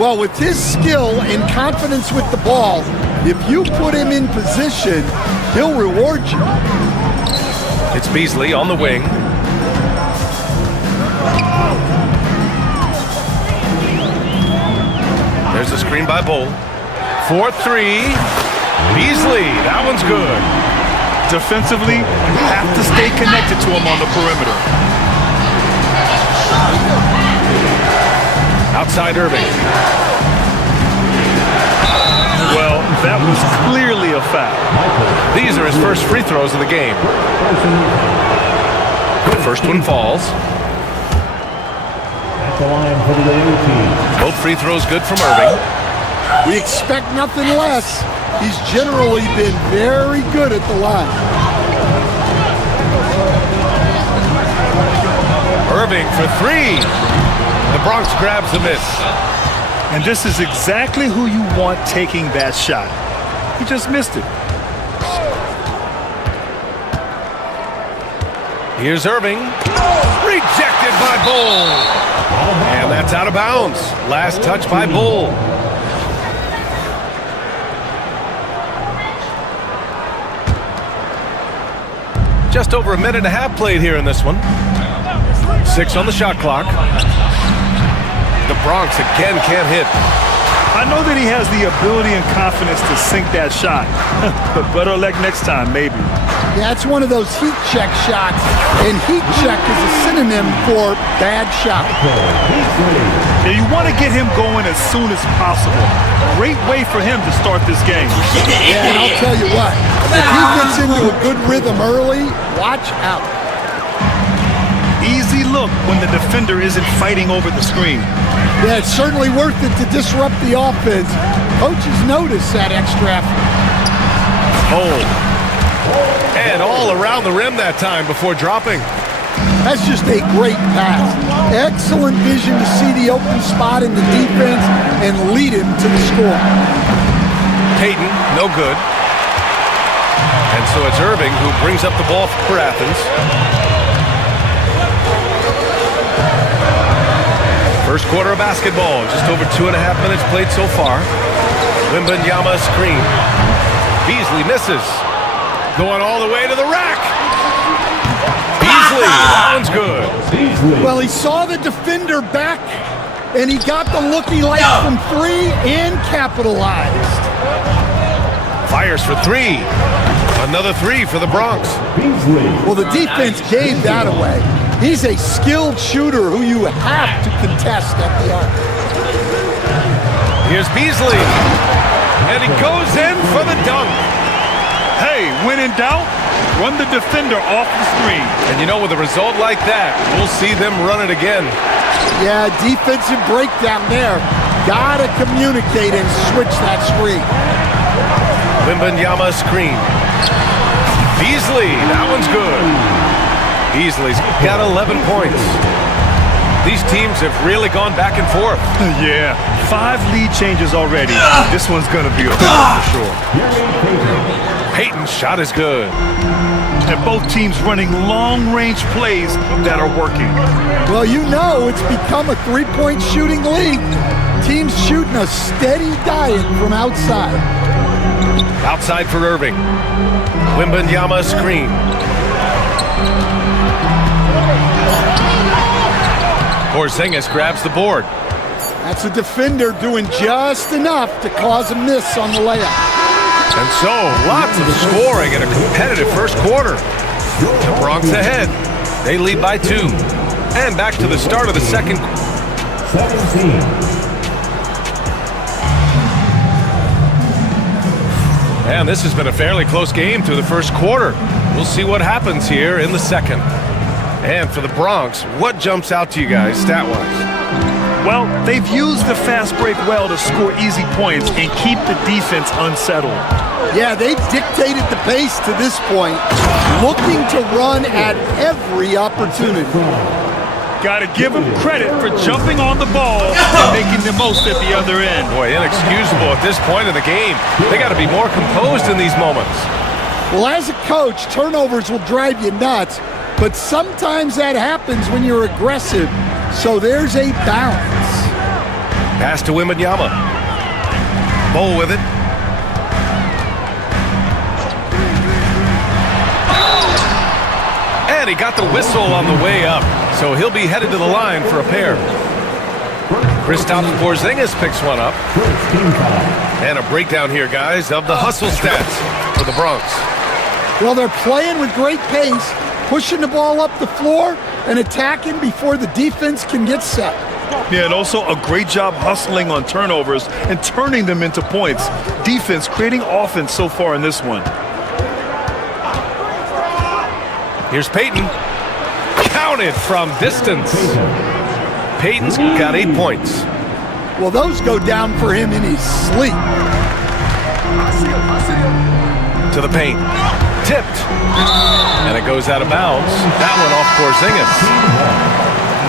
Well, with his skill and confidence with the ball, if you put him in position, he'll reward you. It's Beasley on the wing. There's a screen by Bull. 4-3. Beasley. That one's good. Defensively, you have to stay connected to him on the perimeter. Outside Irving. Well, that was clearly a foul. These are his first free throws of the game. First one falls. At the line for the other team. Both free throws good from Irving. We expect nothing less. He's generally been very good at the line. Irving for 3. The Bronx grabs the miss. And this is exactly who you want taking that shot. He just missed it. Here's Irving. Rejected by Bull. And that's out of bounds. Last touch by Bull. Just over a minute and a half played here in this one. 6 on the shot clock. The Bronx again can't hit. I know that he has the ability and confidence to sink that shot, but better luck next time, maybe. That's one of those heat check shots, and heat check is a synonym for bad shot. Yeah, you want to get him going as soon as possible. Great way for him to start this game. Yeah, and I'll tell you what, if he gets into a good rhythm early, watch out. Easy look when the defender isn't fighting over the screen. Yeah, it's certainly worth it to disrupt the offense. Coaches notice that extra effort. Hold. And all around the rim that time before dropping. That's just a great pass. Excellent vision to see the open spot in the defense and lead him to the score. Payton, no good. And so it's Irving who brings up the ball for Athens. First quarter of basketball, just over 2.5 minutes played so far. Wembanyama screen. Beasley misses. Going all the way to the rack. Beasley, that one's good. Well, he saw the defender back, and he got the looky light from three and capitalized. Fires for three. Another three for the Bronx. Well, the defense gave that away. He's a skilled shooter who you have to contest at the arc. Here's Beasley. And he goes in for the dunk. Hey, when in doubt, run the defender off the screen. And you know, with a result like that, we'll see them run it again. Yeah, defensive breakdown there. Gotta communicate and switch that screen. Wembanyama screen. Beasley, that one's good. Beasley's got 11 points. These teams have really gone back and forth. Yeah, 5 lead changes already. This one's going to be a good one for sure. Payton's shot is good. And both teams running long-range plays that are working. Well, you know it's become a three-point shooting league. Teams shooting a steady diet from outside. Outside for Irving. Wembanyama screen. Porzingis grabs the board. That's a defender doing just enough to cause a miss on the layup. And so, lots of scoring in a competitive first quarter. The Bronx ahead. They lead by 2. And back to the start of the second. 17. And this has been a fairly close game through the first quarter. We'll see what happens here in the second. And for the Bronx, what jumps out to you guys stat-wise? Well, they've used the fast break well to score easy points and keep the defense unsettled. Yeah, they've dictated the pace to this point, looking to run at every opportunity. Got to give them credit for jumping on the ball and making the most at the other end. Boy, inexcusable at this point in the game. They got to be more composed in these moments. Well, as a coach, turnovers will drive you nuts, but sometimes that happens when you're aggressive, so there's a balance. Pass to Wembanyama. Bowl with it. And he got the whistle on the way up, so he'll be headed to the line for a pair. Kristaps Porzingis picks one up. And a breakdown here, guys, of the hustle stats for the Bronx. Well, they're playing with great pace, pushing the ball up the floor and attacking before the defense can get set. Yeah, and also a great job hustling on turnovers and turning them into points. Defense creating offense so far in this one. Here's Payton. Counted from distance. Payton's got 8 points. Well, those go down for him in his sleep. To the paint. Tipped. And it goes out of bounds. That one off Porzingis.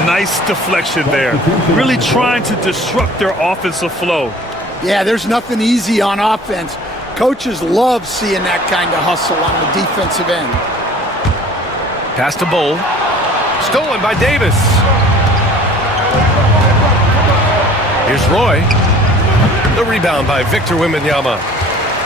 Nice deflection there. Really trying to disrupt their offensive flow. Yeah, there's nothing easy on offense. Coaches love seeing that kind of hustle on the defensive end. Pass to Bull. Stolen by Davis. Here's Roy. The rebound by Victor Wembanyama.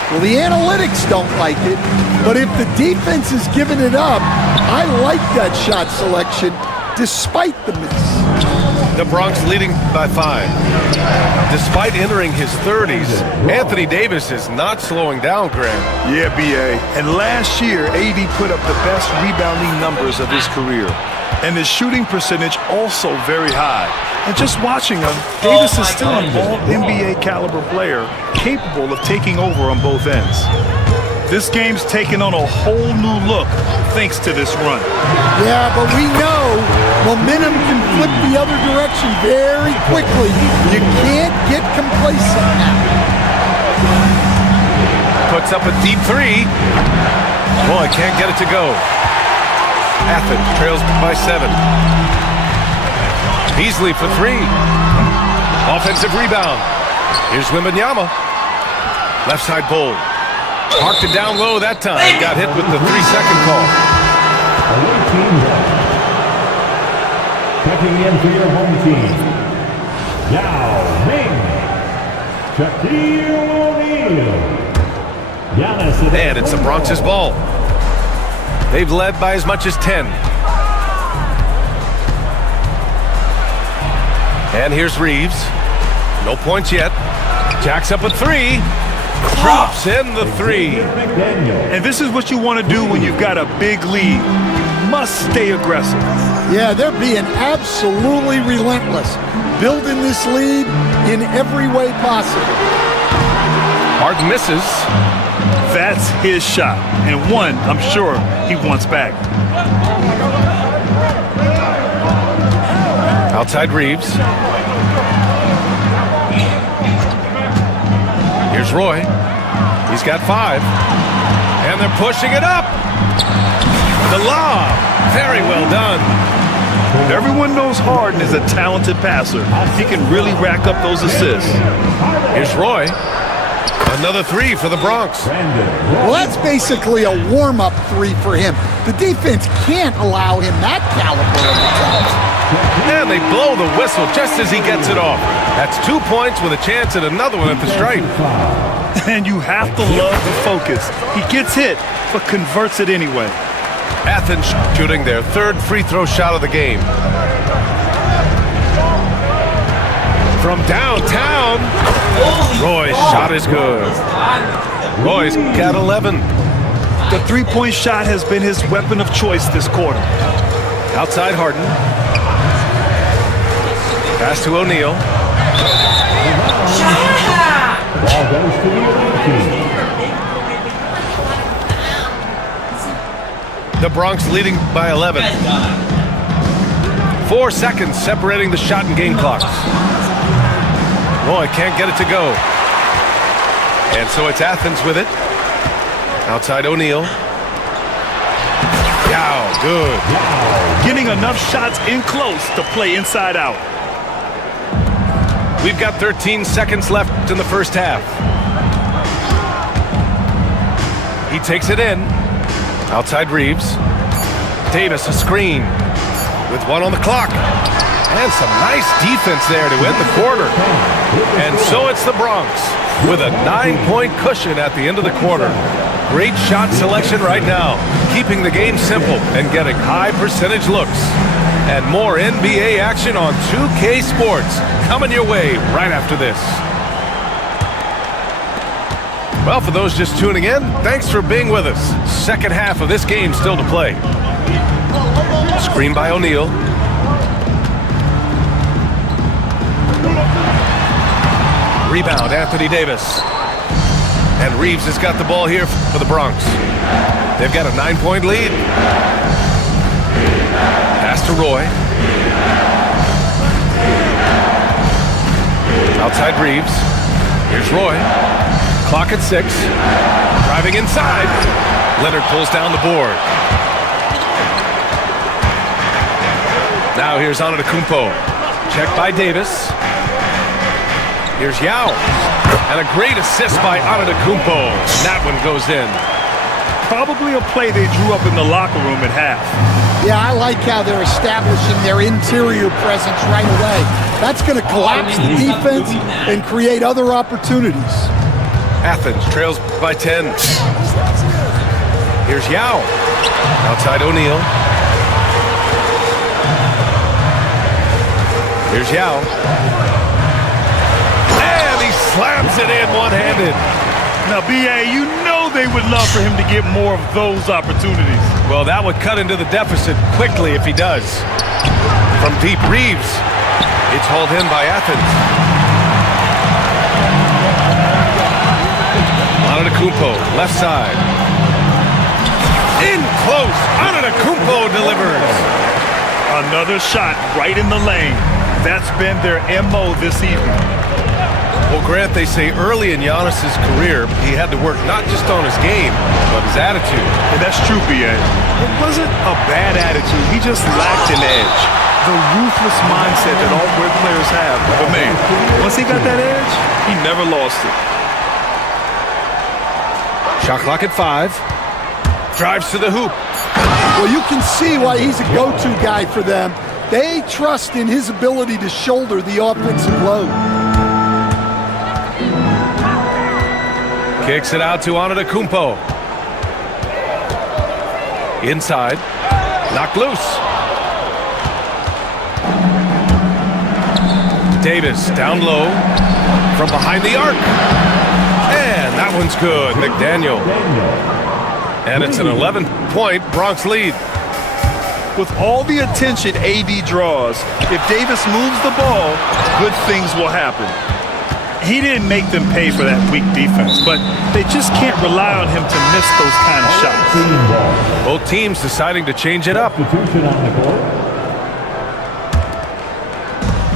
Well, the analytics don't like it, but if the defense is giving it up, I like that shot selection despite the miss. The Bronx leading by 5. Despite entering his 30s, Anthony Davis is not slowing down, Graham. Yeah, B.A. And last year, AD put up the best rebounding numbers of his career. And his shooting percentage also very high. And just watching him, Davis is still an all-NBA caliber player capable of taking over on both ends. This game's taken on a whole new look thanks to this run. Yeah, but we know momentum can flip the other direction very quickly. You can't get complacent now. Puts up a deep 3. Boy, can't get it to go. Athens trails by 7. Beasley for 3. Offensive rebound. Here's Wembanyama. Left side bowl. Marked it down low that time. Got hit with the 3-second call. Away team 1. Checking in for your home team. Yao Ming. Shaquille O'Neal. Giannis. And it's the Bronx's ball. They've led by as much as 10. And here's Reeves. No points yet. Jacks up a 3. Drops in the 3. And this is what you want to do when you've got a big lead. You must stay aggressive. Yeah, they're being absolutely relentless, building this lead in every way possible. Harden misses. That's his shot, and one I'm sure he wants back. Outside Reeves. Here's Roy. He's got 5. And they're pushing it up. The lob. Very well done. Everyone knows Harden is a talented passer. He can really rack up those assists. Here's Roy. Another 3 for the Bronx. Well, that's basically a warm-up 3 for him. The defense can't allow him that caliber of attack. And they blow the whistle just as he gets it off. That's 2 points with a chance at another one at the stripe. And you have to love the focus. He gets hit, but converts it anyway. Athens shooting their 3rd free throw shot of the game. From downtown, Roy's shot is good. Roy's got 11. The three-point shot has been his weapon of choice this quarter. Outside Harden. Pass to O'Neal. Ball goes to the away team. The Bronx leading by 11. 4 seconds separating the shot and game clocks. Roy can't get it to go. And so it's Athens with it. Outside O'Neal. Yow, good. Getting enough shots in close to play inside out. We've got 13 seconds left in the first half. He takes it in. Outside Reeves. Davis a screen with 1 on the clock. And some nice defense there to end the quarter. And so it's the Bronx with a 9-point cushion at the end of the quarter. Great shot selection right now, keeping the game simple and getting high percentage looks. And more NBA action on 2K Sports coming your way right after this. Well, for those just tuning in, thanks for being with us. Second half of this game still to play. Screen by O'Neal. Rebound, Anthony Davis. And Reeves has got the ball here for the Bronx. They've got a 9-point lead. Pass to Roy. Outside Reeves. Here's Roy. Clock at 6. Driving inside. Leonard pulls down the board. Now here's Antetokounmpo. Check by Davis. Here's Yao. And a great assist by Antetokounmpo. That one goes in. Probably a play they drew up in the locker room at half. Yeah, I like how they're establishing their interior presence right away. That's going to collapse the defense and create other opportunities. Athens trails by 10. Here's Yao. Outside O'Neal. Here's Yao. And he slams it in one-handed. Now, B.A., you know they would love for him to get more of those opportunities. Well, that would cut into the deficit quickly if he does. From deep, Reeves. It's hauled in by Athens. Antetokounmpo, left side. In close. Antetokounmpo delivers. Another shot right in the lane. That's been their M.O. this evening. Well, Grant, they say early in Giannis's career, he had to work not just on his game, but his attitude. And that's true, B.A. It wasn't a bad attitude. He just lacked an edge. The ruthless mindset that all great players have. But, man, once he got that edge, he never lost it. Shot clock at 5. Drives to the hoop. Well, you can see why he's a go-to guy for them. They trust in his ability to shoulder the offensive load. Kicks it out to Antetokounmpo. Inside. Knocked loose. Davis down low. From behind the arc. And that one's good. McDaniel. And it's an 11-point Bronx lead. With all the attention AD draws, if Davis moves the ball, good things will happen. He didn't make them pay for that weak defense, but they just can't rely on him to miss those kind of shots. Both teams deciding to change it up.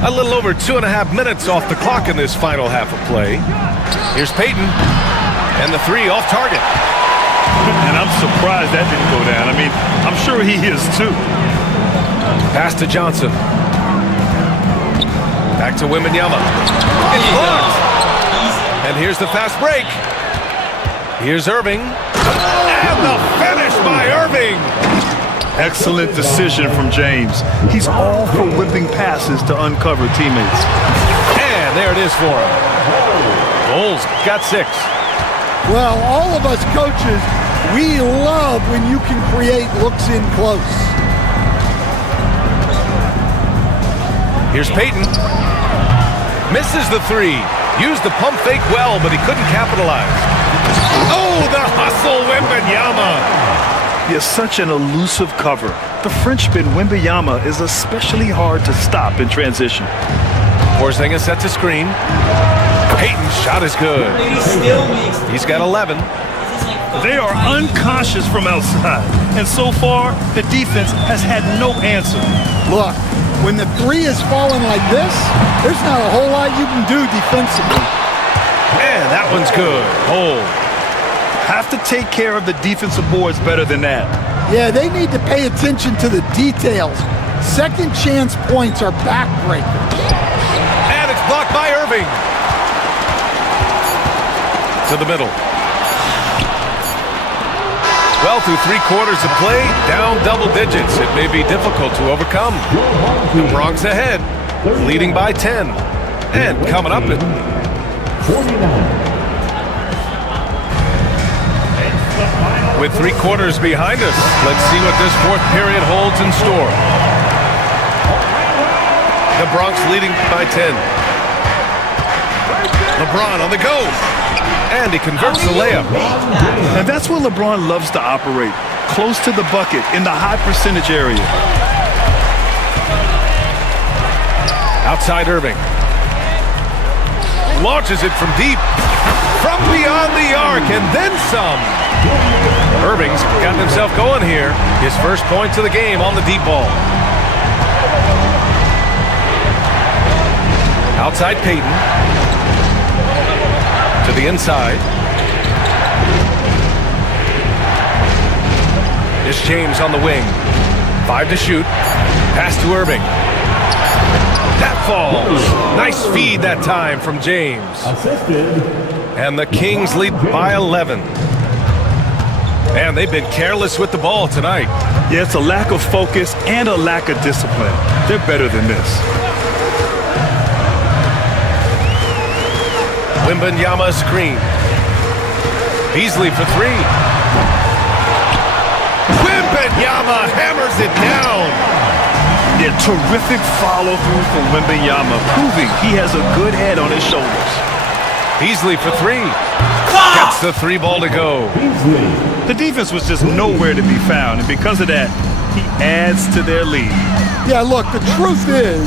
A little over 2.5 minutes off the clock in this final half of play. Here's Payton, and the three off target. And I'm surprised that didn't go down. I mean, I'm sure he is too. Pass to Johnson. Back to Wembanyama. It's blocked. And here's the fast break. Here's Irving. And the finish by Irving. Excellent decision from James. He's all for whipping passes to uncover teammates. And there it is for him. Bulls got 6. Well, all of us coaches, we love when you can create looks in close. Here's Payton. Misses the 3. Used the pump fake well, but he couldn't capitalize. Oh, the hustle, Wembanyama. He has such an elusive cover. The Frenchman, Wembanyama, is especially hard to stop in transition. Porzingis sets a screen. Payton's shot is good. He's got 11. They are unconscious from outside, and so far, the defense has had no answer. Look, when the 3 is falling like this, there's not a whole lot you can do defensively. And that one's good. Hold. Have to take care of the defensive boards better than that. Yeah, they need to pay attention to the details. Second chance points are backbreakers. And it's blocked by Irving. To the middle. Well, through 3 quarters of play, down double digits. It may be difficult to overcome. The Bronx ahead, leading by 10. And coming up at 49. With 3 quarters behind us, let's see what this 4th period holds in store. The Bronx leading by 10. LeBron on the go. And he converts the layup. And that's where LeBron loves to operate, close to the bucket in the high percentage area. Outside Irving. Launches it from deep. From beyond the arc and then some. Irving's gotten himself going here. His first points of the game on the deep ball. Outside Payton. To the inside. It's James on the wing. 5 to shoot. Pass to Irving. That falls. Nice feed that time from James. Assisted. And the Kings lead by 11. Man, they've been careless with the ball tonight. Yeah, it's a lack of focus and a lack of discipline. They're better than this. Wembanyama screen. Beasley for 3. Wembanyama hammers it down. Yeah, terrific follow-through from Wembanyama, proving he has a good head on his shoulders. Beasley for three. Gets the three ball to go. The defense was just nowhere to be found, and because of that, he adds to their lead. Yeah, look, the truth is,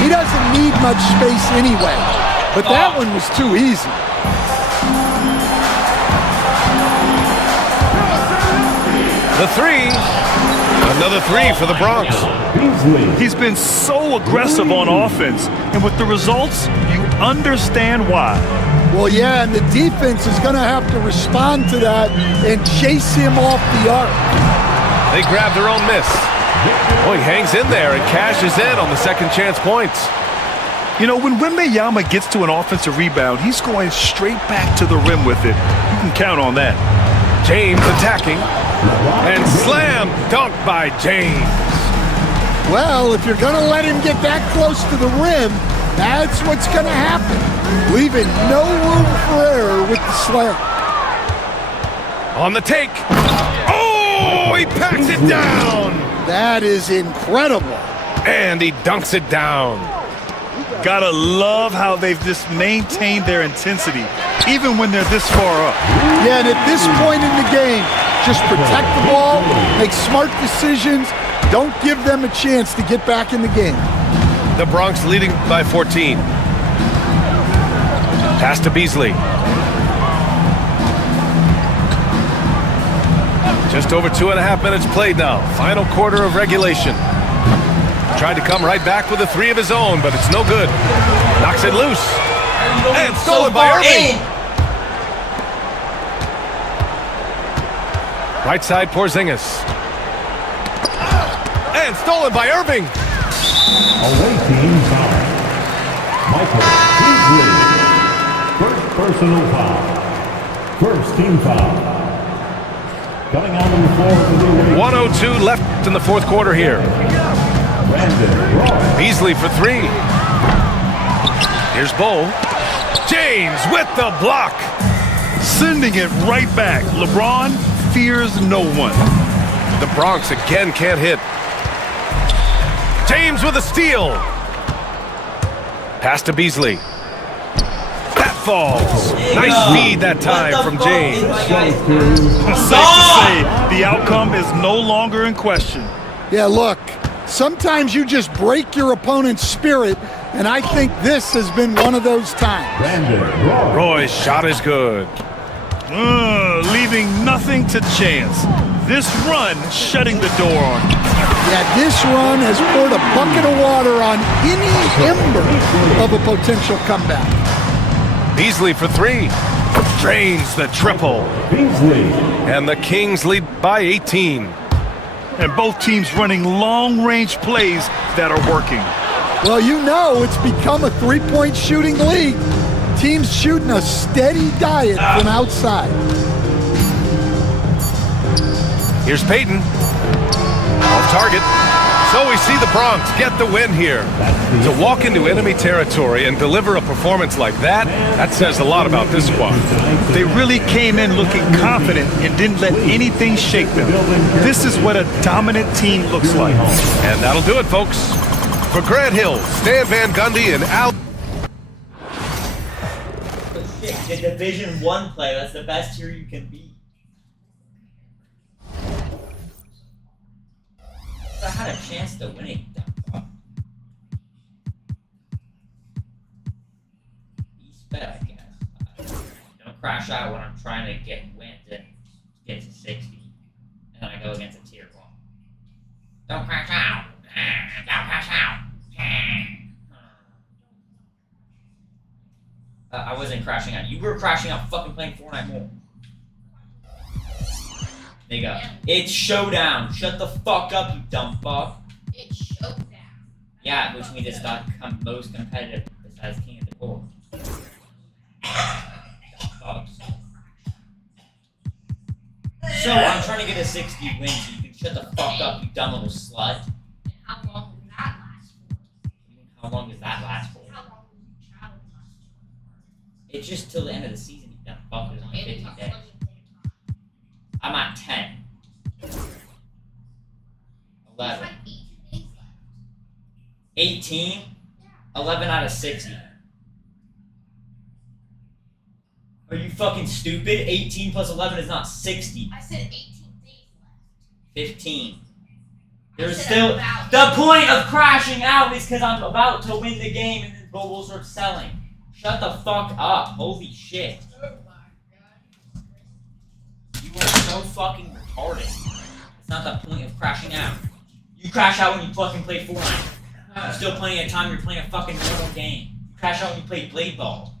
he doesn't need much space anyway. But that one was too easy. The three. Another three for the Bronx. He's been so aggressive on offense, and with the results, you understand why. Well, yeah, and the defense is going to have to respond to that and chase him off the arc. They grab their own miss. Oh, he hangs in there and cashes in on the second chance points. You know, when Wembanyama gets to an offensive rebound, he's going straight back to the rim with it. You can count on that. James attacking. And slam dunk by James. Well, if you're going to let him get that close to the rim, that's what's going to happen. Leaving no room for error with the slam. On the take. Oh, he packs it down. That is incredible. And he dunks it down. Gotta love how they've just maintained their intensity, even when they're this far up. Yeah, and at this point in the game, just protect the ball, make smart decisions, don't give them a chance to get back in the game. The Bronx leading by 14. Pass to Beasley. Just over 2.5 minutes played now. Final quarter of regulation. Tried to come right back with a three of his own, but it's no good. Knocks it loose. And stolen by Irving. Right side, Porzingis. And stolen by Irving. Away team foul. Michael Beasley. First personal foul. First team foul. Coming out on the floor for the away. 1:02 left in the fourth quarter here. Beasley for three. Here's Bull. James with the block. Sending it right back. LeBron fears no one. The Bronx again can't hit. James with a steal. Pass to Beasley. That falls. Nice feed that time from James. Safe to say, the outcome is no longer in question. Yeah, look, sometimes you just break your opponent's spirit, and I think this has been one of those times. Roy's shot is good. Leaving nothing to chance. This run shutting the door on him. Yeah, this run has poured a bucket of water on any ember of a potential comeback. Beasley for three. Drains the triple. And the Kings lead by 18. And both teams running long-range plays that are working. Well, you know it's become a three-point shooting league. Teams shooting a steady diet from outside. Here's Peyton. Off target. So we see the Bronx get the win here. To walk into enemy territory and deliver a performance like that, that says a lot about this squad. They really came in looking confident and didn't let anything shake them. This is what a dominant team looks like. And that'll do it, folks. For Grant Hill, Stan Van Gundy, and Al... The Division 1 player, that's the best tier you can be. I had a chance to win it. East bet, I guess. Don't crash out when I'm trying to get wins and get to 60. And then I go against a tier 1. Don't crash out. Don't crash out. I wasn't crashing out. You were crashing out fucking playing Fortnite more. There you go. It's Showdown. Shut the fuck up, you dumb fuck. It's Showdown. Yeah, which means it's not most competitive besides King of the Court. Dumb fucks. So I'm trying to get a 60 win so you can shut the fuck up, you dumb little slut. And how long will that last for? How long does that last for? How long will you travel last for? It's just till the end of the season, you dumb fuck. There's only 15 days. I'm at 10. 11. 18? 11 out of 60. Are you fucking stupid? 18 plus 11 is not 60. I said 18 days left. 15. There's still... The point of crashing out is because I'm about to win the game and then we'll start selling. Shut the fuck up. Holy shit. Oh my god. You are so fucking retarded. It's not the point of crashing out. You crash out when you fucking play Fortnite. There's still plenty of time you're playing a fucking normal game. You crash out when you play Blade Ball.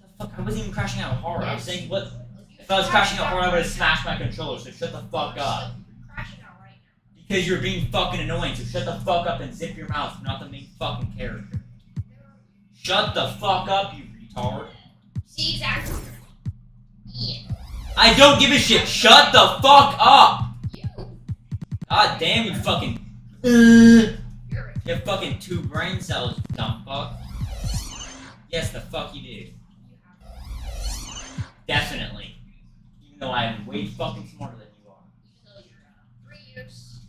The fuck? I wasn't even crashing out hard. I was saying what? If I was crashing out hard, I would have smashed my controller, so shut the fuck up. Crashing out right now. Because you're being fucking annoying, so shut the fuck up and zip your mouth. You're not the main fucking character. Shut the fuck up, you retard. See, exactly. Yeah. I don't give a shit. Shut the fuck up. You. God damn, you fucking... You're You have fucking 2 brain cells, you dumb fuck. Yes, the fuck you do. Definitely. Even though I am way fucking smarter than you are. Even though you're 3 years.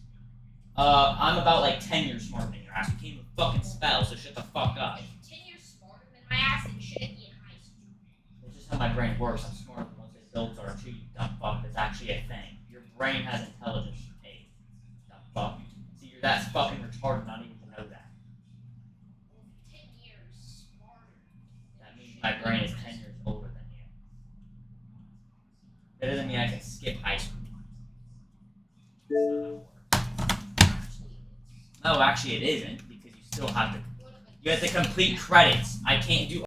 I'm about like 10 years smarter than your ass. You can't even fucking spell, so shut the fuck up. If 10 years smarter than my ass, then you shouldn't be in high school. That's just how my brain works. I'm smarter than most adults are too, you dumb fuck. That's actually a thing. Your brain has intelligence. Hey, dumb fuck. See, you're that fucking retarded not even to know that. 10 years smarter. That means my brain is 10 years older than you. That doesn't mean I can skip high school. No, actually it isn't, because you still have to. You have to complete credits. I can't do